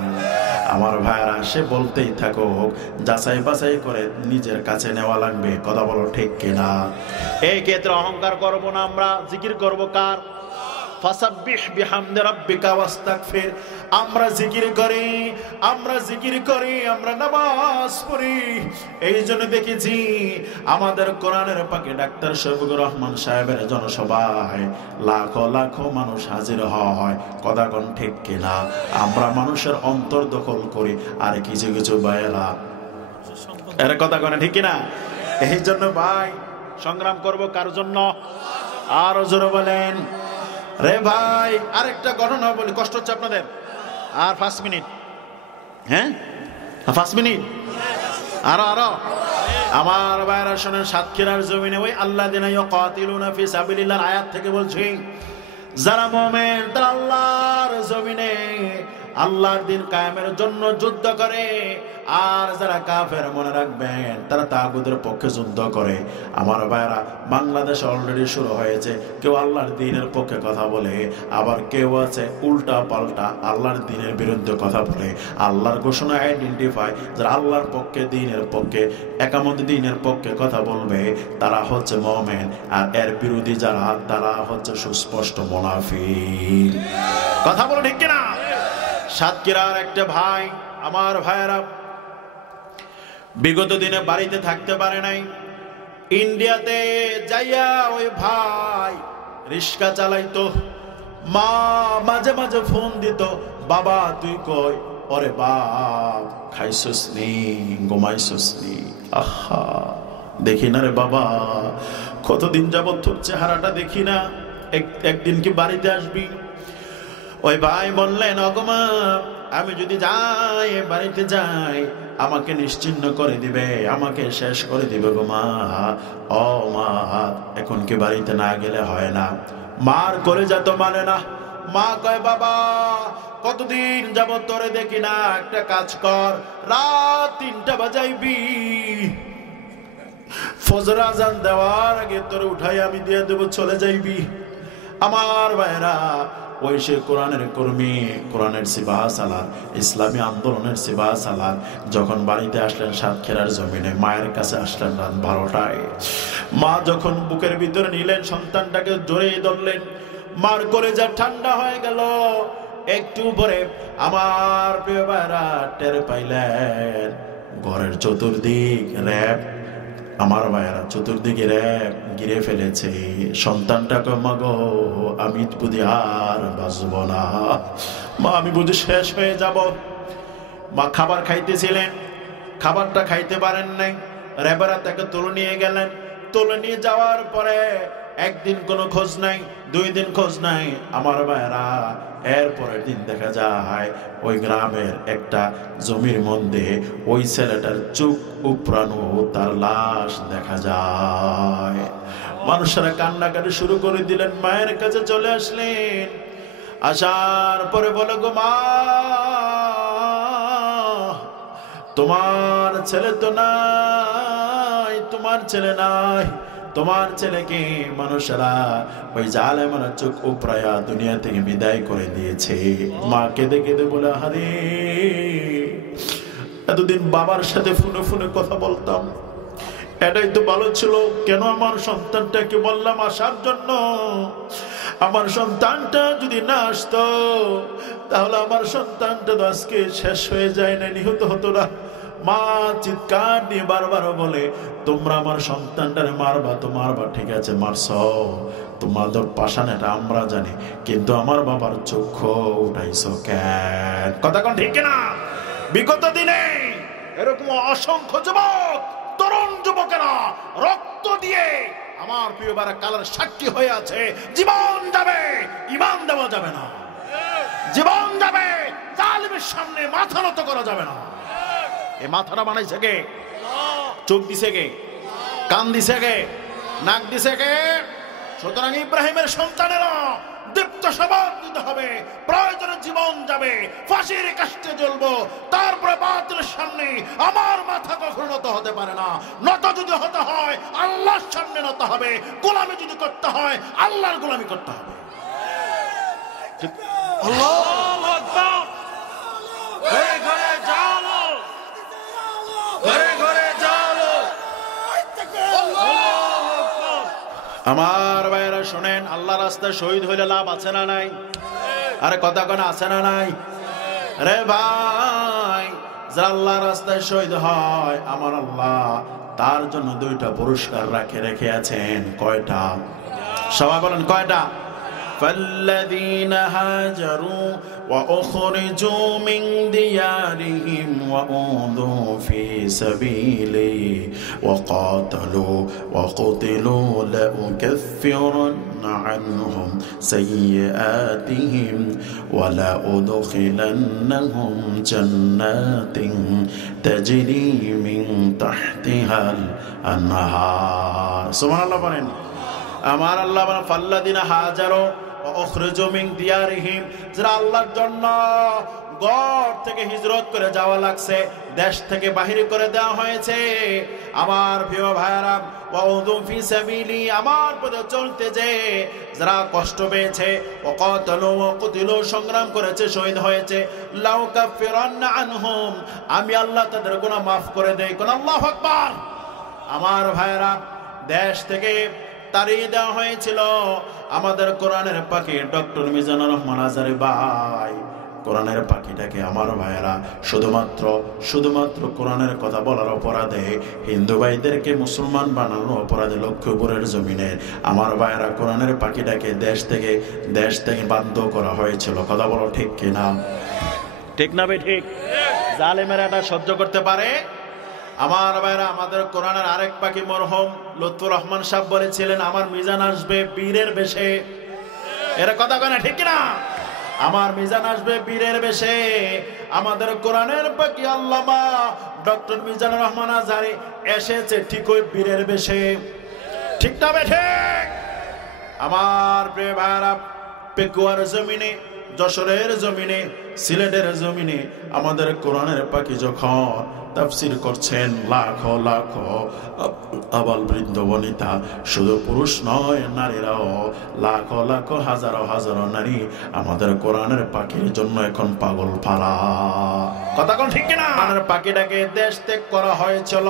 আমার ভাইরা, সে বলতেই থাকুক, যাচাই বাছাই করে নিজের কাছে নেওয়া লাগবে। কথা বলো ঠিক কিনা? এই ক্ষেত্রে অহংকার করব না, আমরা জিকির করব কার? ফাসাব্বিহ বিহামদি রাব্বিকা ওয়াস্তাগফির। আমরা জিকির করি, আমরা নামাজ পড়ি। এই জন্য দেখেছি আমাদের কোরআনের পাকে ডাক্তার শফিকুর রহমান সাহেবের জনসভায় লাখো লাখো মানুষ হাজির হয়। কথা কোন ঠিক কিনা? আমরা মানুষের অন্তর দখল করি, আর কিছু কিছু ভাইয়েরা, এর কথা কোন ঠিক কিনা? এই জন্য ভাই, সংগ্রাম করব কার জন্য? আরো জোরে বলেন রে ভাই। আরেকটা ঘটনা বলি, কষ্ট হচ্ছে আপনাদের? আর 5 মিনিট, হ্যাঁ 5 মিনিট, আরো আমার ভাইরা শোনেন। সাতক্ষীরার জমিনে ওই আল্লাযিনা ইউকাতিলুনা ফি সাবিলিল্লাহ আয়াত থেকে বলছি, যারা মুমিন তারা আল্লাহর জমিনে আল্লাহর দিন কায়েমের জন্য যুদ্ধ করে। আর যারা কাফের, মনে রাখবেন, তারা তাগুতের পক্ষে যুদ্ধ করে। আমার ভাইরা, বাংলাদেশ অলরেডি শুরু হয়েছে। কেউ আল্লাহর দ্বীনের পক্ষে কথা বলে, আবার কেউ আছে উল্টা পাল্টা আল্লাহর দ্বীনের বিরুদ্ধে কথা বলে। আল্লাহর ঘোষণা আইডেন্টিফাই, যারা আল্লাহর পক্ষে, দ্বীনের পক্ষে, একামত দ্বীনের পক্ষে কথা বলবে, তারা হচ্ছে মুমিন। আর এর বিরোধী যারা, তারা হচ্ছে সুস্পষ্ট মুনাফিক। কথা বলো ঠিক কিনা? সাতক্ষীরার একটা ভাই, আমার ভাইয়েরা, বিগত দিনে বাড়িতে থাকতে পারে নাই, ইন্ডিয়াতে যাইয়া ওই ভাই রিক্সা চালাইতো। মা মাঝে মাঝে ফোন দিত, বাবা তুই কই? ওরে বাপ, খাইছস নি, ঘুমাইছস নি? আহা, দেখি না রে বাবা, কতদিন যাবত তোর চেহারাটা দেখি না, একদিন কি বাড়িতে আসবি? ওই ভাই বললেন, অগমা আমি যদি যাই, বাড়িতে যাই, আমাকে নিশ্চিহ্ন করে দিবে, আমাকে শেষ করে দিবে গো মা। ও মা, এখন কি বাড়িতে না গেলে হয় না? মার করে যা তো মানে না। মা কয়, বাবা কতদিন যাবত তোরে দেখি না, একটা কাজ কর, রাত 3টা বাজাইবি, ফজর আজান দেওয়ার আগে তোরে উঠাই আমি দিয়ে দেব, চলে যাইবি। আমার ভাইরা, ওই সে কোরআনের কর্মী, কোরআনের সিপাহ সালার, ইসলামী আন্দোলনের সিপাহ সালার, যখন বাড়িতে আসলেন সাতক্ষীরার জমিনে, মায়ের কাছে আসলেন রাত 12টায়। মা যখন বুকের ভিতরে নিলেন, সন্তানটাকে জড়িয়ে ধরলেন, মার কলেজা ঠান্ডা হয়ে গেল। একটু পরে আমার প্রিয় ভাইরা টের পাইলেন ঘরের চতুর্দিক র‍্যাব, আমার ভাইরা চতুর্দিকে র‍্যাব ঘিরে ফেলেছে। সন্তানটাকে, মাগো আমি বুঝি আর বাঁচব না, মা আমি বুঝি শেষ হয়ে যাব। মা খাবার খাইতেছিলেন, খাবারটা খাইতে পারেন নাই, র্যাবেরা তাকে তুলে নিয়ে গেলেন। তুলে নিয়ে যাওয়ার পরে একদিন কোনো খোঁজ নাই, 2 দিন খোঁজ নাই। আমার ভাইরা, এরপরের দিন দেখা যায় ওই গ্রামের একটা জমির মধ্যে ওই ছেলেটার চোখ উপড়ানো, তার লাশ দেখা যায়। মানুষেরা কান্নাকাটি শুরু করে দিলেন, মায়ের কাছে চলে আসলেন। আসার পরে বলে, গো মা, তোমার ছেলে তো নাই, তোমার ছেলে নাই, তোমার ছেলেকে মানুষেরা ওই জালেমানা চোখ উপড়ায়া দুনিয়া থেকে বিদায় করে দিয়েছে। মা কেঁদে কেঁদে বলে, আরে এতদিন বাবার সাথে ফোনে ফোনে কথা বলতাম, এটাই তো ভালো ছিল, কেন আমার সন্তানটাকে বললাম আসার জন্য? আমার সন্তানটা যদি না আসতো, তাহলে আমার সন্তানটা তো আজকে শেষ হয়ে যায় না, নিহত হতো না। মা চিৎকার দিয়ে বারবার বলে, তোমরা আমার সন্তানটারে মারবা তো মারবা, ঠিক আছে মারছ, তোমাদের পাশান এটা আমরা জানি, কিন্তু আমার বাবার চক্ষু উঠাইছ কেন? কথা কোন ঠিক না? বিগত দিনে এরকম অসংখ্য যুবক, তরুণ যুবকেরা রক্ত দিয়ে আমার প্রিয় বারা কালার সাক্ষী হয়ে আছে। জীবন যাবে, ঈমান দেওয়া যাবে না, জীবন যাবে, জালিমের সামনে মাথা নত করা যাবে না। এই মাথাটা বানাইছে কে? চোখ দিছে কে? কান দিছে কে? নাক দিছে কে? সুতরাং ইব্রাহিমের সন্তানেরা দীপ্ত শপথ নিতে হবে, প্রয়োজনে জীবন যাবে, ফাঁসির কাষ্টে জ্বলবো, তারপরে বাতিলের সামনে আমার মাথা কখনো নত হতে পারে না। নত যদি হতে হয় আল্লাহর সামনে নত হবে, গোলামি যদি করতে হয় আল্লাহর গোলামি করতে হবে। আল্লাহু আকবার। ঘরে ঘরে যাও, ঘরে ঘরে যাও। আমার ভাইরা শোনেন, আল্লাহ রাস্তায় শহীদ হইলে লাভ আছে না নাই? আরে কথা কোন আছে না নাই? রে ভাই, যারা আল্লাহ রাস্তায় শহীদ হয়, আমার আল্লাহ তার জন্য 2টা পুরস্কার রেখে আছেন। কয়টা? সবাই বলেন কয়টা? فالذين هاجروا وأخرجوا من ديارهم وأوذوا في سبيلي وقاتلوا وقتلوا لأكفرن عنهم سيئاتهم ولأدخلنهم جنات تجري من تحتها الأنهار. سبحان الله বলেন। আমার আল্লাহ বলেন, ফাল্লাযিনা হাজারু ওয়া উখরিজু মিন দিয়ারিহিম, যারা আল্লাহর জন্য ঘর থেকে হিজরত করে যাওয়া লাগছে, দেশ থেকে বাহির করে দেওয়া হয়েছে। আমার প্রিয় ভাইরা, ওয়া উযু ফি সাবিলি, আমার পথে চলতে যে যারা কষ্ট পেয়েছে, ওয়া কাতালু ওয়া কুতিলু, সংগ্রাম করেছে, শহীদ হয়েছে, লাউ কাফিরান্না আনহুম, আমি আল্লাহ তাদের গুনাহ মাফ করে দেই। কোন আল্লাহু আকবার। আমার ভাইরা, দেশ থেকে তাড়িয়ে দেওয়া হয়েছিল। আমাদের কোরআনের পাখি ডক্টর মিজানুর রহমান আজারি ভাই কোরআনের পাখিটাকে আমার ভাইয়েরা শুধুমাত্র কোরআনের কথা বলার অপরাধে হিন্দু ভাইদেরকে মুসলমান বানানোর অপরাধে লক্ষ্মীপুরের জমিনে আমার ভাইয়েরা কোরআনের পাখিটাকে দেশ থেকে বাধ্য করা হয়েছিল। কথা বলো ঠিক কিনা? ঠিক না ভাই? ঠিক। জালেমেরা এটা সহ্য করতে পারে? আমার ভাইরা, আমাদের কোরআনের আরেক পাখি মরহুম লুৎফুর রহমান সাহেব বলেছিলেন, আমার মিজান আসবে বীরের বেশে। এরা কথা কয় না, ঠিক না? আমার মিজান আসবে বীরের বেশে। আমাদের কোরআনের পাখি আল্লামা ডক্টর মিজানুর রহমান আজহারী এসেছে ঠিক ওই বীরের বেশে। ঠিক না ভাই? ঠিক। আমার প্রিয় ভাইরা, পেকুয়ার জমিনে, যশোরের জমিনে, সিলেটের জমিনে আমাদের কোরআনের পাখি যখন তাফসীর করছেন, লাখো লাখো আবাল বৃদ্ধ বনিতা, শুধু পুরুষ নয় নারীরাও, লাখো লাখো হাজারো হাজারো নারী আমাদের কোরআনের পাখির জন্য এখন পাগল পারা। কথা কোন ঠিক কিনা? কোরআনের পাখিটাকে দেশ ত্যাগ করা হয়েছিল,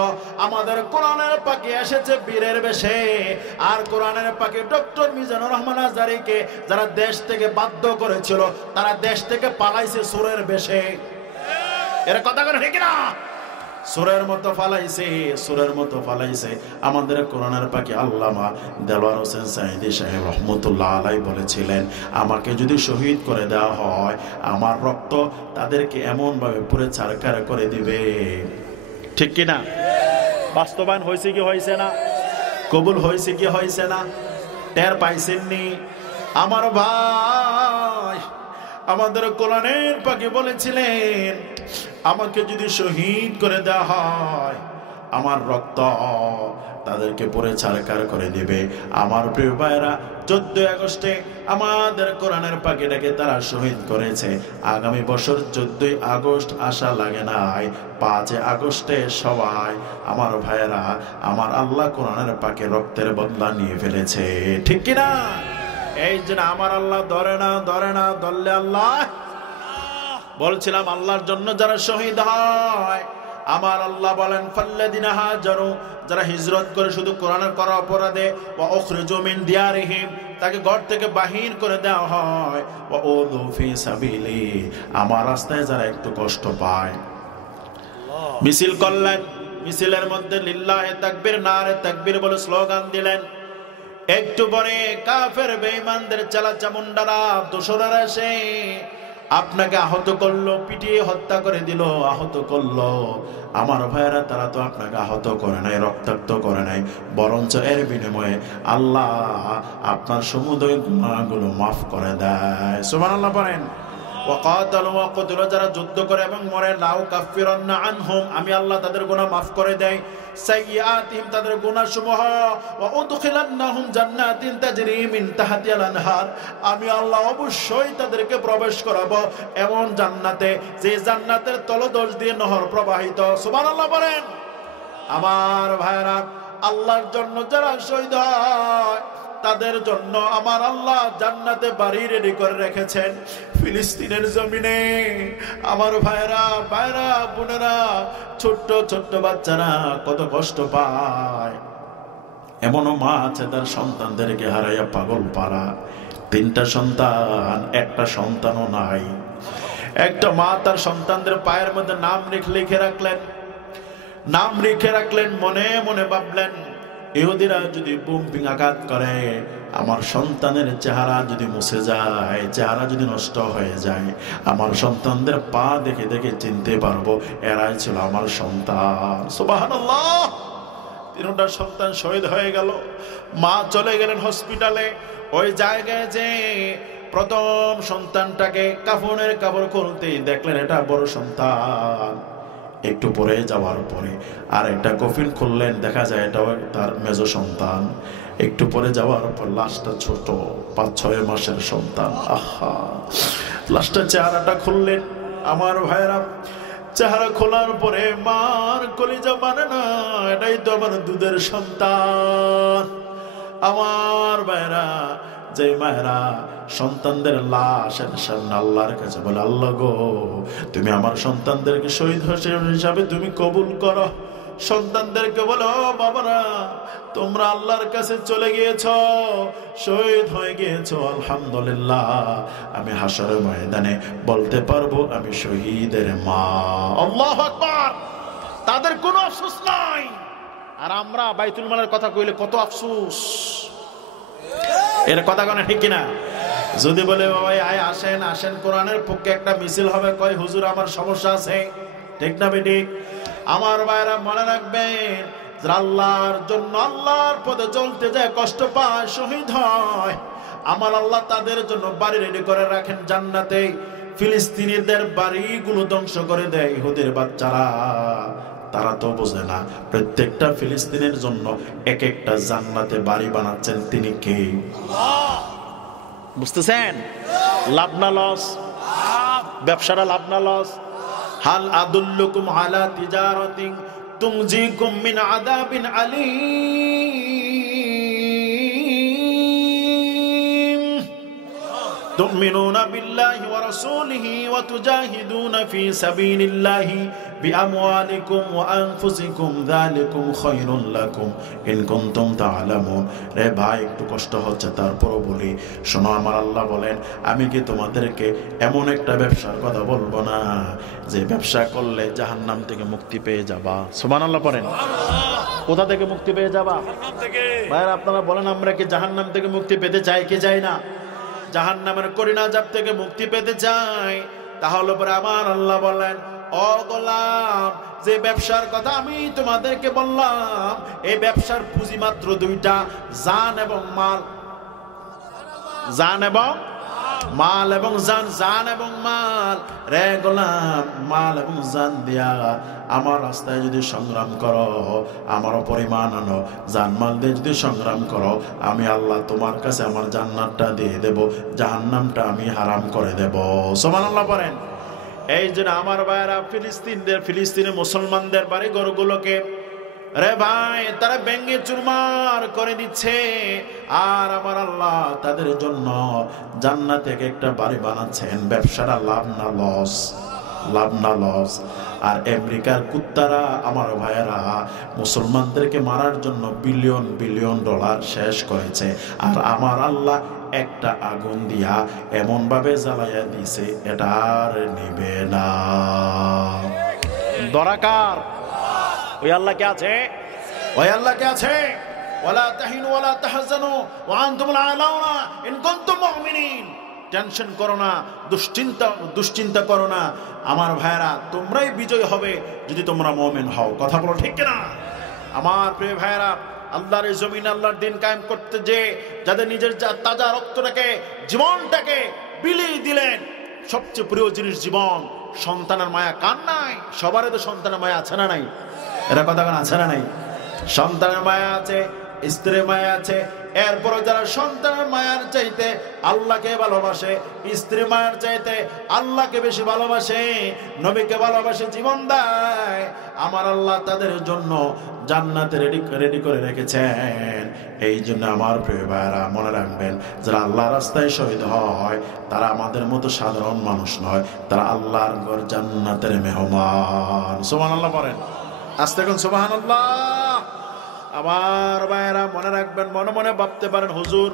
আমাদের কোরআনের পাখি এসেছে বীরের বেশে। আর কোরআনের পাখি ডক্টর মিজানুর রহমান আজহারীকে যারা দেশ থেকে বাধ্য করেছিল, তারা দেশ থেকে পালাইছে সুরের বেশে। এর কথা কোন ঠিক কিনা? সুরের মতো ফালাইছে। আমাদের কোরআনের পাখি আল্লামা দেলোয়ার হোসেন সাঈদী সাহেব রহমতুল্লাহ আলাইহি বলেছিলেন, আমাকে যদি শহীদ করে দেওয়া হয়, আমার রক্ত তাদেরকে এমন ভাবে পুরো ছারখার করে দিবে। ঠিক কিনা? বাস্তবায়ন হয়েছে কি হয়েছে না? কবুল হয়েছে কি হয়েছে না? টের পাইছেননি? আমার ভাই, আমাদের কোরআনের পাখি বলেছিলেন, আমাকে যদি শহীদ করে দেওয়া হয়, আমার রক্ত তাদেরকে পুরো ছারখার করে দিবে। আমার প্রিয় ভাইরা, 14 আগস্টে আমাদের কোরআনের পাখিটাকে তারা শহীদ করেছে। আগামী বছর 14 আগস্ট আসা লাগে নাই, 5 আগস্টে সবাই আমার ভাইরা, আমার আল্লাহ কোরআনের পাখি রক্তের বদলা নিয়ে ফেলেছে। ঠিক কিনা? এই যে আমার আল্লাহ ধরে না, ধরলে আল্লাহ। বলছিলাম, আল্লাহর জন্য যারা শহীদ হয়, আমার আল্লাহ বলেন, ফাল্লাযিনা হাজারু, যারা হিজরত করে শুধু কোরআনের করা অপরাধে, ওয়া উখরিজু মিন দিয়ারিহিম, তাকে ঘর থেকে বাহির করে দেওয়া হয়, ওয়া উযু ফি সাবিলি, আমার রাস্তায় যারা একটু কষ্ট পায়। মিছিল করলেন, মিছিলের মধ্যে লিল্লাহে তাকবীর, নারে তাকবীর বলে স্লোগান দিলেন। একটু পরে কাফের বেঈমানদের চালাচামুন্ডারা, দোসরেরা এসে আপনাকে আহত করলো, পিটিয়ে হত্যা করে দিল, আহত করলো। আমার ভাইয়েরা, তারা তো আপনাকে আহত করে নাই, রক্তাক্ত করে নাই, বরঞ্চ এর বিনিময়ে আল্লাহ আপনার সমুদয় গুনাহগুলো মাফ করে দেয়। সুবহানাল্লাহ পড়েন। ওয়াকাতালু ওয়াকতুলু, যারা যুদ্ধ করে এবং মরে, লাউ কাফিরান্না আনহুম, আমি আল্লাহ তাদের গুনাহ মাফ করে দেই, সাইয়্যাতিহিম, তাদের গুনাহসমূহ, ওয়া উদখিলান্নাহুম জান্নাতিন তাজরি মিন তাহতিহাল আনহার, আমি আল্লাহ অবশ্যই তাদেরকে প্রবেশ করাবো এমন জান্নাতে, যে জান্নাতের তলদেশ দিয়ে নহর প্রবাহিত। সুবহানাল্লাহ বলেন। আমার ভাইরা, আল্লাহর জন্য যারা শহীদ হয়, তাদের জন্য আমার আল্লাহ জান্নাতে বাড়ি রেডি করে রেখেছেন। ফিলিস্তিনের জমিনে আমার ভাইরা, বোনেরা, ছোট্ট বাচ্চারা কত কষ্ট পায়। এমনও মা আছে তার সন্তানদেরকে হারাইয়া পাগল পারা। 3টা সন্তান, একটা সন্তানও নাই। একটা মা তার সন্তানদের পায়ের মধ্যে নাম লিখে রাখলেন, মনে মনে ভাবলেন, ইহুদিরা যদি বোমা আঘাত করে, আমার সন্তানের চেহারা যদি মুছে যায়, চেহারা যদি নষ্ট হয়ে যায়, আমার সন্তানদের পা দেখে দেখে চিনতে পারবো এরাই ছিল আমার সন্তান। সুবহানাল্লাহ। 3টা সন্তান শহীদ হয়ে গেল। মা চলে গেলেন হসপিটালে। ওই জায়গায় যে প্রথম সন্তানটাকে কাফনের কাপড় খুলতে দেখলেন, এটা বড় সন্তান। একটু পরে যাওয়ার পরে আর একটা কফিন খুললেন, দেখা যায় এটাও তার মেজ সন্তান। একটু পরে যাওয়ার পর লাশটা ছোট, 5-6 মাসের সন্তান। আহা, লাশটা চেহারাটা খুললেন। আমার ভাইরা, চেহারা খোলার পরে মার কলিজা মানে না, এটাই তো আমার দুধের সন্তান। আমার ভাইরা, যে মায়েরা সন্তানদের লাশের সামনে আল্লাহর কাছে বলে, আল্লাহ গো, তুমি আমার সন্তানদেরকে শহীদ হিসাবে তুমি কবুল করো। সন্তানদেরকে বলো, বাবারা তোমরা আল্লাহর কাছে চলে গিয়েছো, শহীদ হয়ে গিয়েছো, আলহামদুলিল্লাহ। আমি হাশরের ময়দানে বলতে পারবো আমি শহীদের মা। আল্লাহু আকবার। তাদের কোনো আফসোস নাই। আর আমরা বাইতুল মালের কথা কইলে কত আফসোস। এর কথা কোন ঠিক কিনা? যদি বলে বাবা আয় আসেন আসেন কোরআনের পক্ষে একটা মিছিল হবে, কয় হুজুর আমার সমস্যা আছে, ঠিক না বেটি? আমার ভাইরা মনে রাখবেন, আল্লাহর জন্য আল্লাহর পথে চলতে যায় কষ্ট পায়, শহীদ হয়, আমার আল্লাহ তাদের জন্য বাড়ি রেডি করে রাখেন জান্নাতে। ফিলিস্তিনিদের বাড়িগুলো ধ্বংস করে দেয় ইহুদির বাচ্চারা। তারা তো বোঝে না প্রত্যেকটা ফিলিস্তিনের জন্য এক একটা জান্নাতে বাড়ি বানাচ্ছেন তিনি কে? বুঝতেছেন? লাভ না লস? ব্যবসাটা লাভ না লস? হাল আদুল্লুকুম আলা তিজারাতিন তুনজিকুম মিন আযাবিন আলীম তুমিনুনা বিল্লাহি ওয়া রাসূলিহি ওয়া তুজাহিদুনা ফি সাবিলিল্লাহি বিআমওয়ালিকুম ওয়া আনফুসিকুম যালিকুম খায়রুল লাকুম ইন কুনতুম তা'লামুন। রে ভাই একটু কষ্ট হচ্ছে, তারপরও বলি শোনো, আমার আল্লাহ বলেন আমি কি তোমাদেরকে এমন একটা ব্যবসার কথা বলবো না যে ব্যবসা করলে জাহান্নাম থেকে মুক্তি পেয়ে যাবা? সুবহানাল্লাহ পড়েন। কোথা থেকে মুক্তি পেয়ে যাবা? জাহান্নাম থেকে। ভাইরা আপনারা বলেন আমরা কি জাহান্নাম থেকে মুক্তি পেতে চাই কি চাই না? জাহান্নামের কঠিন আযাব থেকে মুক্তি পেতে চাই। তাহলে পরে আমার আল্লাহ বলেন, ও গোলাম, যে ব্যবসার কথা আমি তোমাদেরকে বললাম এই ব্যবসার পুঁজি মাত্র দুইটা, জান এবং মাল। জান এবং মাল এবং জান, জান এবং মাল। রে গোলাম, মাল এবং জান দিয়া আমার রাস্তায় যদি সংগ্রাম করো, আমার পরিমাণ আনো, জান মাল দিয়ে যদি সংগ্রাম করো, আমি আল্লাহ তোমার কাছে আমার জান্নাতটা দিয়ে দেব, জাহান্নামটা আমি হারাম করে দেব। সুবহানাল্লাহ পড়েন। এই জন্য আমার ভাইরা ফিলিস্তিনের মুসলমানদের বাড়ি ঘরগুলোকে রে ভাই তারা ভেঙে চুরমার করে দিচ্ছে, আর আমার আল্লাহ তাদের জন্য জান্নাত থেকে একটা বাড়ি বানাচ্ছেন। ব্যবসাটা লাভ না লস? লাভ না লস? আর আমেরিকার কুত্তারা আমার ভাইয়েরা মুসলমানদেরকে মারার জন্য বিলিয়ন বিলিয়ন ডলার শেষ করেছে, আর আমার আল্লাহ একটা আগুন দিয়া এমন ভাবে জ্বালাইয়া দিছে এটা আর নিবে না। দরাকার ওই আল্লাহ কে আছে? ওই আল্লাহ কে আছে? ওয়ালা তাহিনু ওয়ালা তাহজানু ওয়া আনতুমুল আলাউনা ইন কুনতুম মুমিনিন। টেনশন করো না, দুশ্চিন্তা করো না আমার ভাইরা, তোমরাই বিজয় হবে যদি তোমরা মুমিন হও। কথা বলো ঠিক কিনা? আমার প্রিয় ভাইরা, আল্লাহর জমিন আল্লাহর দিন কায়েম করতে যে যাদের নিজের তাজা রক্তটাকে জীবনটাকে বিলিয়ে দিলেন, সবচেয়ে প্রিয় জিনিস জীবন। সন্তানের মায়া কার নাই? সবারই তো সন্তানের মায়া আছে না নাই? এরা কথা আছে না নাই? সন্তানের মায়া আছে, স্ত্রীর মায়া আছে, এরপরে যারা সন্তানের মায়ার চাইতে আল্লাহকে ভালোবাসে, স্ত্রী মায়ার চাইতে আল্লাহকে বেশি ভালোবাসে, নবীকে ভালোবাসে, জীবন দেয়, আমার আল্লাহ তাদের জন্য জান্নাতে রেডি করে রেখেছেন। এই জন্য আমার প্রিয় ভাইরা মনে রাখবেন, যারা আল্লাহর রাস্তায় শহীদ হয় তারা আমাদের মতো সাধারণ মানুষ নয়, তারা আল্লাহর ঘর জান্নাতের মেহমান। সুবহানাল্লাহ পড়েন। আস্তে কোন সুবহানাল্লাহ। আমার ভাইরা মনে রাখবেন, মনে মনে ভাবতে পারেন হুজুর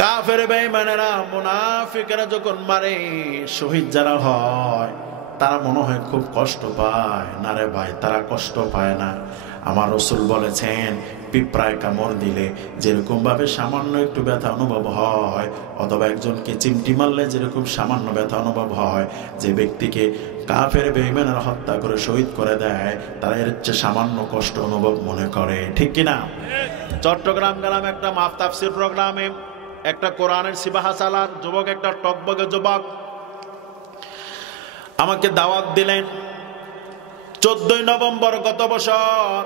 কাফের বেঈমানেরা মুনাফিকরা যখন মারে, শহীদ যারা হয় তারা মনে হয় খুব কষ্ট পায়। না রে ভাই, তারা কষ্ট পায় না। আমার রাসূল বলেছেন পিঁপড়ায় কামড় দিলে যেরকম ভাবে সামান্য একটু ব্যথা অনুভব হয়, অথবা একজনকে চিমটি মারলে যেরকম সামান্য ব্যথা অনুভব হয়, যে ব্যক্তিকে কাফের বেঈমানেরা হত্যা করে শহীদ করে দেয় তারা এর চেয়ে সামান্য কষ্ট অনুভব মনে করে। ঠিক কিনা? চট্টগ্রাম গেলাম একটা মাহফিল তাফসীর প্রোগ্রামে, একটা কোরআনের সিবাহা চালার যুবক, একটা টকবগে যুবক আমাকে দাওয়াত দিলেন। 14 নভেম্বর গত বছর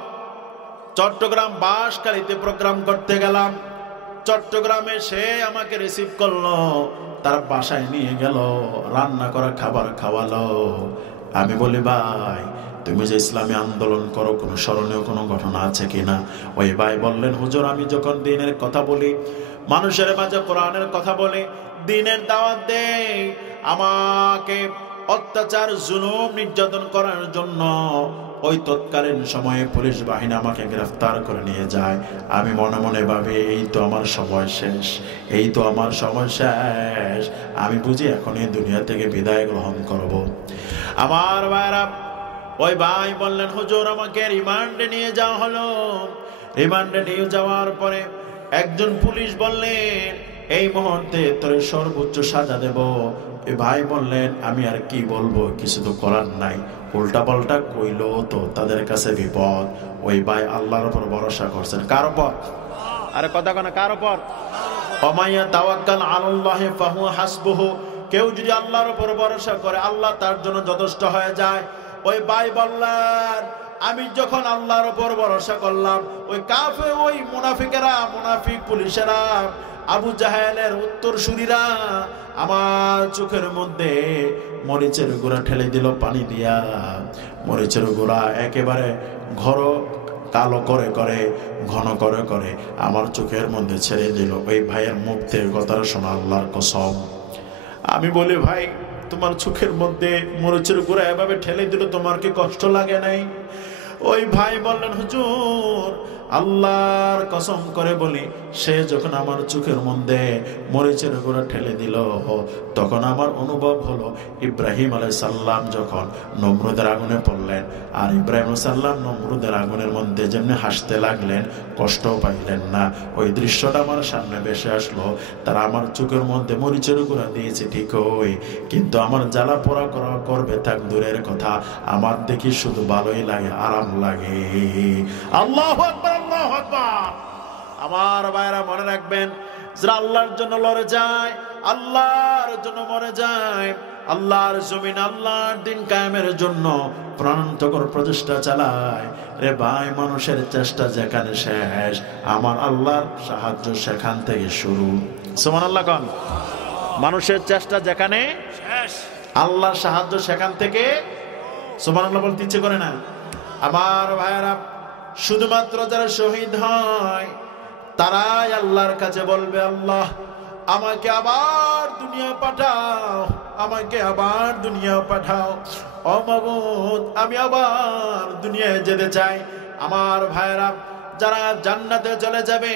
চট্টগ্রাম বাঁশখালীতে প্রোগ্রাম করতে গেলাম। চট্টগ্রামে সে আমাকে রিসিভ করলো, তার বাসায় নিয়ে গেল, রান্না করা খাবার খাওয়ালো। আমি বলি ভাই তুমি যে ইসলামী আন্দোলন করো, কোনো স্মরণীয় কোনো ঘটনা আছে কিনা? ওই ভাই বললেন হুজুর আমি যখন দিনের কথা বলি, মানুষের মাঝে কোরআনের কথা বলে, দিনের দাওয়াত দেই, আমাকে অত্যাচার জুলুম নির্যাতন করার জন্য ওই তৎকালীন সময়ে পুলিশ বাহিনী আমাকে গ্রেফতার করে নিয়ে যায়। আমি মনে মনে ভাবি এই তো আমার সময় শেষ, এই তো আমার সময় শেষ, আমি বুঝি এখন এই দুনিয়া থেকে বিদায় গ্রহণ করব। আমার ভাইরা, ওই ভাই বললেন হুজুর আমাকে রিমান্ডে নিয়ে যাওয়া হলো। রিমান্ডে নিয়ে যাওয়ার পরে একজন পুলিশ বললেন এই মুহূর্তে তোর সর্বোচ্চ সাজা দেব। এই ভাই বললেন আমি আর কি বলবো, কিছু তো করার নাই, উল্টা পাল্টা কইলো তো তাদের কাছে বিপদ। ওই ভাই আল্লাহর উপর ভরসা করছেন। কার উপর? আরে কথা কোন কার উপর? ওমাইয়া তাওয়াক্কাল আলাল্লাহি ফাহুয়া হাসবুহু, কেউ যদি আল্লাহর উপর ভরসা করে আল্লাহ তার জন্য যথেষ্ট হয়ে যায়। ওই ভাই বললেন আমি যখন আল্লাহর উপর ভরসা করলাম, ওই কাফের ওই মুনাফিকেরা, মুনাফিক পুলিশেরা, আবু জাহেলের উত্তরসূরিরা আমার চোখের মধ্যে মরিচের গুঁড়া ঠেলে দিল পানি দিয়া। মরিচের গুঁড়া একেবারে ঘর কালো করে করে ঘন করে করে আমার চোখের মধ্যে ছেড়ে দিল। ওই ভাইয়ের মুখ থেকে কথাটা শোনা আল্লাহর কসম। আমি বলি ভাই তোমার চোখের মধ্যে মরিচের গুঁড়া এভাবে ঠেলে দিল, তোমার কি কষ্ট লাগে নাই? ওই ভাই বললেন হুজুর আল্লাহর কসম করে বলি, সে যখন আমার চোখের মধ্যে মরিচের গুঁড়া ঠেলে দিল তখন আমার অনুভব হলো ইব্রাহিম আলাইহিস সালাম যখন নমরুদের আগুনে পড়লেন, আর ইব্রাহিম আলাইহিস সালাম নমরুদের আগুনের মধ্যে যেমনি হাসতে লাগলেন, কষ্ট পাইলেন না, ওই দৃশ্যটা আমার সামনে ভেসে আসলো। তারা আমার চোখের মধ্যে মরিচের গুঁড়া দিয়েছে ঠিকই, কিন্তু আমার জ্বালা পোড়া করা করবে থাক দূরের কথা, আমার দেখি শুধু ভালোই লাগে, আরাম লাগে। আল্লাহু আকবার, আল্লাহু আকবার। আমার ভাইরা মনে রাখবেন, যারা আল্লাহর জন্য লড়ে যায়, আল্লাহর জন্য মরে যায়, আল্লাহর জমিন আল্লাহর দিন কায়েমের জন্য প্রাণান্তকর প্রচেষ্টা চালায়, রে ভাই মানুষের চেষ্টা যেখানে শেষ, আমার আল্লাহর সাহায্য সেখান থেকে শুরু। সুবহানাল্লাহ কোন? মানুষের চেষ্টা যেখানে শেষ, আল্লাহর সাহায্য সেখান থেকে। সুবহানাল্লাহ বলতে ইচ্ছে করে না? আমার ভাইরা, শুধুমাত্র যারা শহীদ হয় তারাই আল্লাহর কাছে বলবে আল্লাহ আমাকে আবার দুনিয়া পাঠাও, আমাকে আবার দুনিয়া পাঠাও, ও মাবুদ আমি আবার দুনিয়ায় যেতে চাই। আমার ভাইরা, যারা জান্নাতে চলে যাবে,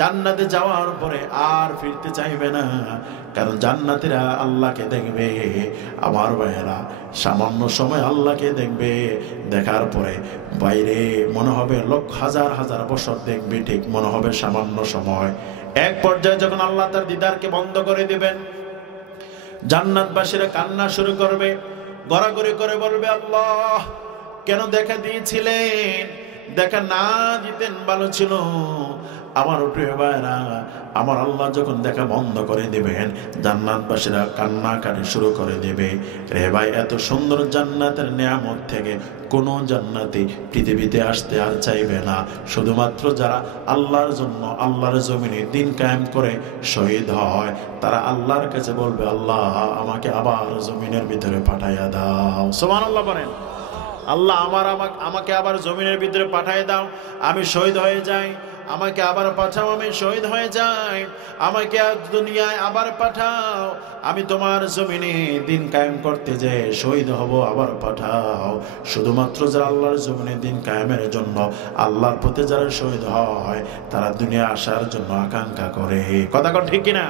জান্নাতে যাওয়ার পরে আর ফিরতে চাইবে না, কারণ জান্নাতীরা আল্লাহকে দেখবে। আমার ভাইয়েরা, সামান্য সময় আল্লাহকে দেখবে, দেখার পরে বাইরে মনে হবে লক্ষ হাজার হাজার বছর দেখবে, ঠিক মনে হবে সামান্য সময়। এক পর্যায়ে যখন আল্লাহ তার দিদারকে বন্ধ করে দিবেন, জান্নাতবাসীরা কান্না শুরু করবে, গড়াগড়ি করে বলবে আল্লাহ কেন দেখা দিয়েছিলেন, দেখা না দিতেন ভালো ছিল। আমার প্রিয় ভাইরা, আমার আল্লাহ যখন দেখা বন্ধ করে দিবেন, জান্নাতবাসীরা কান্নাকাটি শুরু করে দিবে। রে ভাই, এত সুন্দর জান্নাতের নিয়ামত থেকে কোন জান্নাতি পৃথিবীতে আসতে আর চাইবে না। শুধুমাত্র যারা আল্লাহর জন্য আল্লাহর জমিনে দিন কায়েম করে শহীদ হয়, তারা আল্লাহর কাছে বলবে আল্লাহ আমাকে আবার জমিনের ভিতরে পাঠাইয়া দাও। সুবহানাল্লাহ বলেন। আল্লাহ আমাকে আবার জমিনের ভিতরে পাঠিয়ে দাও, আমি শহীদ হয়ে যাই। আমাকে আবার পাঠাও, আমি শহীদ হয়ে যাই। আমাকে দুনিয়ায় আবার পাঠাও, আমি তোমার জমিনে দিন কায়েম করতে যে শহীদ হব, আবার পাঠাও। শুধুমাত্র যারা আল্লাহর জমিনে দিন কায়েমের জন্য আল্লাহর পথে যারা শহীদ হয়, তারা দুনিয়া আসার জন্য আকাঙ্ক্ষা করে। কথা কন ঠিক কিনা?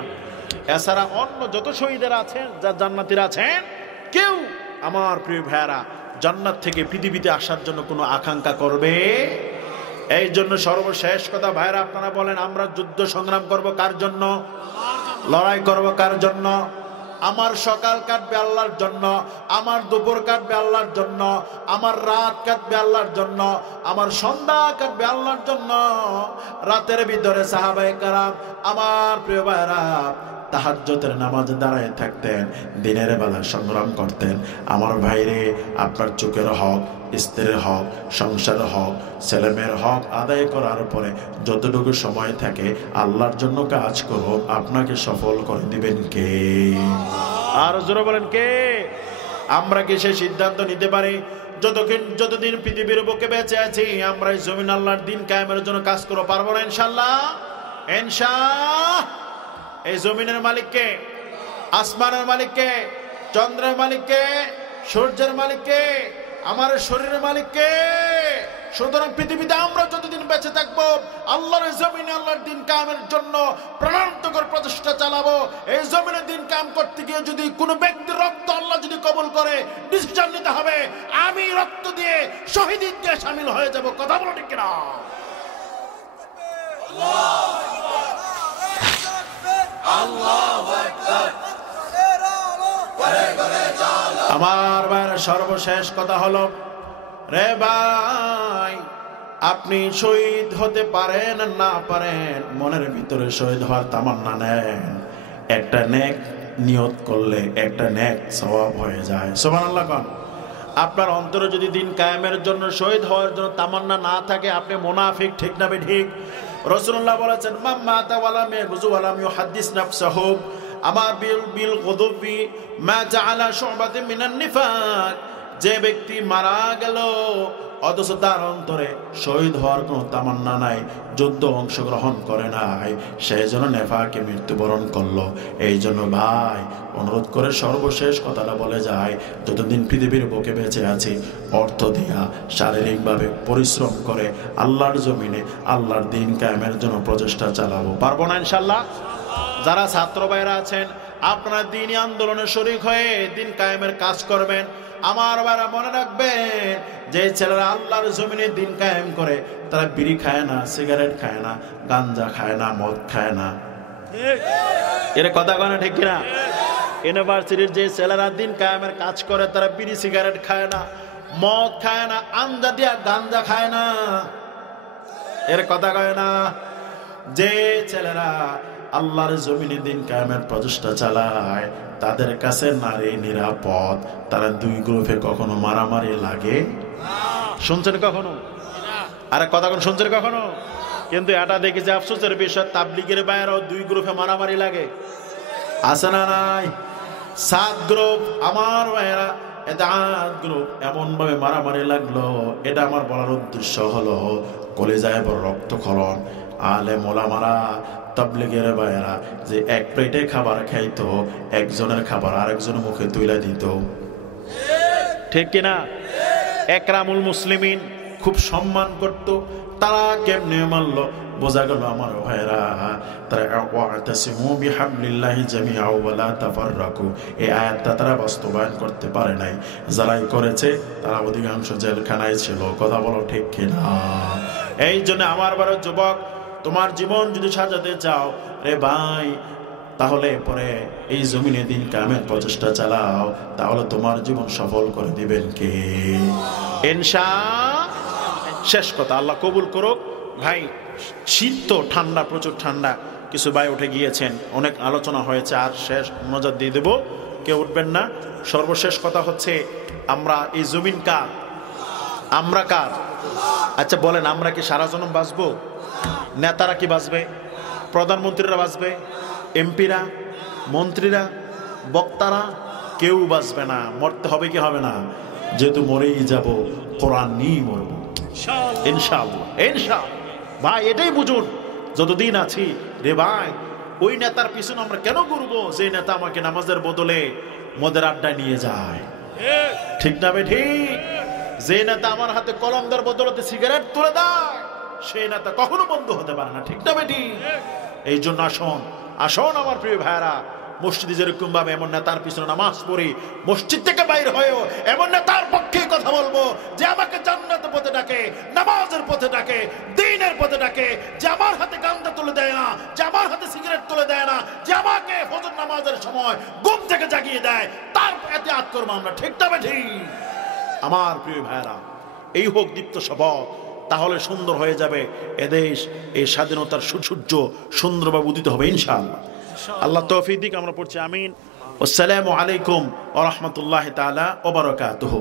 এছাড়া অন্য যত শহীদের আছেন, যা জান্নাতীরা আছেন, কেউ আমার প্রিয় ভাইয়ারা জান্নাত থেকে পৃথিবীতে আসার জন্য কোনো আকাঙ্ক্ষা করবে। এই জন্য সর্বশেষ কথা ভাইরা, আপনারা বলেন আমরা যুদ্ধ সংগ্রাম করব কার জন্য? লড়াই করব কার জন্য? আমার সকাল কাটবে আল্লাহর জন্য, আমার দুপুর কাটবে আল্লাহর জন্য, আমার রাত কাটবে আল্লাহর জন্য, আমার সন্ধ্যা কাটবে আল্লাহর জন্য। রাতের ভিতরে সাহাবায়ে কেরাম আমার প্রিয় ভাইরা তাহাজ্জুদের নামাজে দাঁড়ায় থাকতেন, দিনের বেলা সংগ্রাম করতেন। আমার ভাইরে, আপনার চোখের হক, স্ত্রীর হক, সংসারের হক, ছেলেমেয়ের হক আদায় করার পরে যতটুকু সময় থাকে আল্লাহর জন্য কাজ করুন, আপনাকে সফল করে দিবেন কে? আর জোরে বলেন কে? আমরা কি সেই সিদ্ধান্ত নিতে পারি যতদিন পৃথিবীর বুকে বেঁচে আছি আমরা এই জমিন আল্লাহর দিন কায়েমের জন্য কাজ করতে পারবো না? ইনশাআল্লাহ। এই জমিনের মালিক কে? আসমানের মালিক কে? চন্দ্রের মালিক কে? সূর্যের মালিক কে? আমার শরীরের মালিক কে? সুতরাং পৃথিবীতে আমরা যতদিন বেঁচে থাকবো আল্লাহর জমিনে আল্লাহর দিন কায়েমের জন্য প্রাণান্তকর প্রচেষ্টা চালাবো। এই জমিনে দিন কায়েম করতে গিয়ে যদি কোনো ব্যক্তির রক্ত আল্লাহ যদি কবুল করে, ডিসিশন নিতে হবে আমি রক্ত দিয়ে শহীদ দিয়ে শামিল হয়ে যাব। কথা বলো ঠিক কিনা? আমার ভাইয়ের সর্বশেষ কথা হলো, রে ভাই আপনি শহীদ হতে পারেন না পারেন, মনের ভিতরে শহীদ হওয়ার তামান্না নেন। একটা নেক নিয়ত করলে একটা নেক সওয়াব হয়ে যায়। সুবহানাল্লাহ কোন? আপনার অন্তরে যদি দিন কায়েমের জন্য শহীদ হওয়ার জন্য তামান্না না থাকে, আপনি মুনাফিক। ঠিক না ঠিক? রাসূলুল্লাহ বলেছেন, মান মাতা ওয়ালাম ইয়াগজু ওয়ালাম ইউহাদ্দিস নাফসাহু আমা বিল গুদুবি মা জাআলা শুবাতান মিনান নিফাক। যে ব্যক্তি মারা গেল অথচ তার অন্তরে শহীদ হওয়ার কোনো তামান্না নাই, যুদ্ধ অংশগ্রহণ করে নাই, সেই জন্য নেফাকে মৃত্যুবরণ করলো। এই জন্য ভাই অনুরোধ করে সর্বশেষ কথাটা বলে যায়, যতদিন পৃথিবীর বুকে বেঁচে আছি অর্থ দিয়া শারীরিকভাবে পরিশ্রম করে আল্লাহর জমিনে আল্লাহর দিন কায়েমের জন্য প্রচেষ্টা চালাবো। পারবো না ইনশাল্লাহ? যারা ছাত্র ভাইরা আছেন আপনারা দিনী আন্দোলনে শরীক হয়ে দিন কায়েমের কাজ করবেন। আমার ভাইরা মনে রাখবেন, যে ছেলেরা আল্লাহর জমিনে দিন কায়েম করে তারা বিড়ি খায় না, সিগারেট খায় না, গাঞ্জা খায় না, মদ খায় না। এর কথা কয় না ঠিক কিনা? ইউনিভার্সিটির যে ছেলেরা দিন কায়েমের কাজ করে তারা বিড়ি সিগারেট খায় না, মদ খায় না, আঞ্জা দিয়া গাঞ্জা খায় না। এর কথা কয় না? যে ছেলেরা আল্লাহর জমিনে দিন কায়েমের প্রচেষ্টা চালায় তাদের কাছে নারী নিরাপদ। তারা দুই গ্রুপে কখনো মারামারি লাগে শুনছেন কখনো? আরে কথা কোন শুনছেন কখনো? কিন্তু এটা দেখি যে আফসোসের বিষয়, তাবলীগের বাইরেও দুই গ্রুপে মারামারি লাগে। আছে না নাই? 7 গ্রুপ আমার ভাইয়েরা, এটা 8 গ্রুপ এমন ভাবে মারামারি লাগলো। এটা আমার বলার উদ্দেশ্য হলো কলিজায় বড় রক্তক্ষরণ। আলেম ওলামারা তাবলীগের ভাইয়েরা যে এক প্লেটে খাবার খাইতো, একজনের খাবার আরেকজনের মুখে তুলে দিত। ঠিক কিনা? একরামুল মুসলিমিন খুব সম্মান করত। তারা কেমনে মানল? বোঝা গেল আমার ভাইরা, তারা ওয়াতাসিমু বিহাবলিল্লাহি জামিআ ওয়া লা তাফাররাকু এই আয়াতটা তারা বাস্তবায়ন করতে পারে নাই। যারাই করেছে তারা অধিকাংশ জেলখানায় ছিল। কথা বলো ঠিক কিনা? এই জন্য আমার বড় যুবক, তোমার জীবন যদি সাজাতে চাও রে ভাই, তাহলে পরে এই জমিনে দিন কায়েমের প্রচেষ্টা চালাও, তাহলে তোমার জীবন সফল করে দিবেন কে? ইনশাআল্লাহ। শেষ কথা, আল্লাহ কবুল করুক। ভাই শীত তো, ঠান্ডা, প্রচুর ঠান্ডা। কিছু ভাই উঠে গিয়েছেন, অনেক আলোচনা হয়েছে, আর শেষ নজর দিয়ে দেব, কেউ উঠবেন না। সর্বশেষ কথা হচ্ছে, আমরা এই জমিন কার? আমরা কার? আচ্ছা বলেন, আমরা কি সারা জনম বাঁচবো? নেতারা কি বাঁচবে? প্রধানমন্ত্রীরা বাঁচবে? এমপিরা, মন্ত্রীরা, বক্তারা? কেউ বাঁচবে না। মরতে হবে কি হবে না? যেহেতু মরেই যাব, কোরআন নিয়ে মরব ইনশাআল্লাহ। ইনশাআল্লাহ ভাই, এটাই বুঝুন। যতদিন আছি রে ভাই, ওই নেতার পিছনে আমরা কেন ঘুরবো যে নেতা আমাকে নামাজের বদলে মদের আড্ডায় নিয়ে যায়? ঠিক না বে ঠিক? যে নেতা আমার হাতে কলম দেওয়ার বদলতে সিগারেট তুলে দেয়, সেই নেতা কখনো বন্ধু হতে পারে না। ঠিক না বে ঠিক? এই জন্য আসুন, আসুন আমার প্রিয় ভাইরা, মসজিদে যেরকম ভাবে এমন নেতার পিছনে নামাজ পড়ি, মসজিদ থেকে বাইর হয়েও এমন নেতার পক্ষে কথা বলবো যে আমাকে জান্নাতের পথে ডাকে, নামাজের পথে ডাকে, দ্বীনের পথে ডাকে, যে আমার হাতে গাঁজা তুলে দেয় না, যে আমার হাতে সিগারেট তুলে দেয় না, যে আমাকে ফজর নামাজের সময় ঘুম থেকে জাগিয়ে দেয়, তার এতিআদ করবো আমরা। ঠিক না ঠিক? আমার প্রিয় ভাইরা, এই হোক দীপ্ত শপথ, তাহলে সুন্দর হয়ে যাবে এদেশ। এই স্বাধীনতার সূর্য সুন্দরভাবে উদিত হবে ইনশাআল্লাহ। আল্লাহ তৌফিক দিক। আমরা পড়ছি আমিন। আসসালামু আলাইকুম ওয়া রাহমাতুল্লাহি তাআলা ওয়া বারাকাতুহু।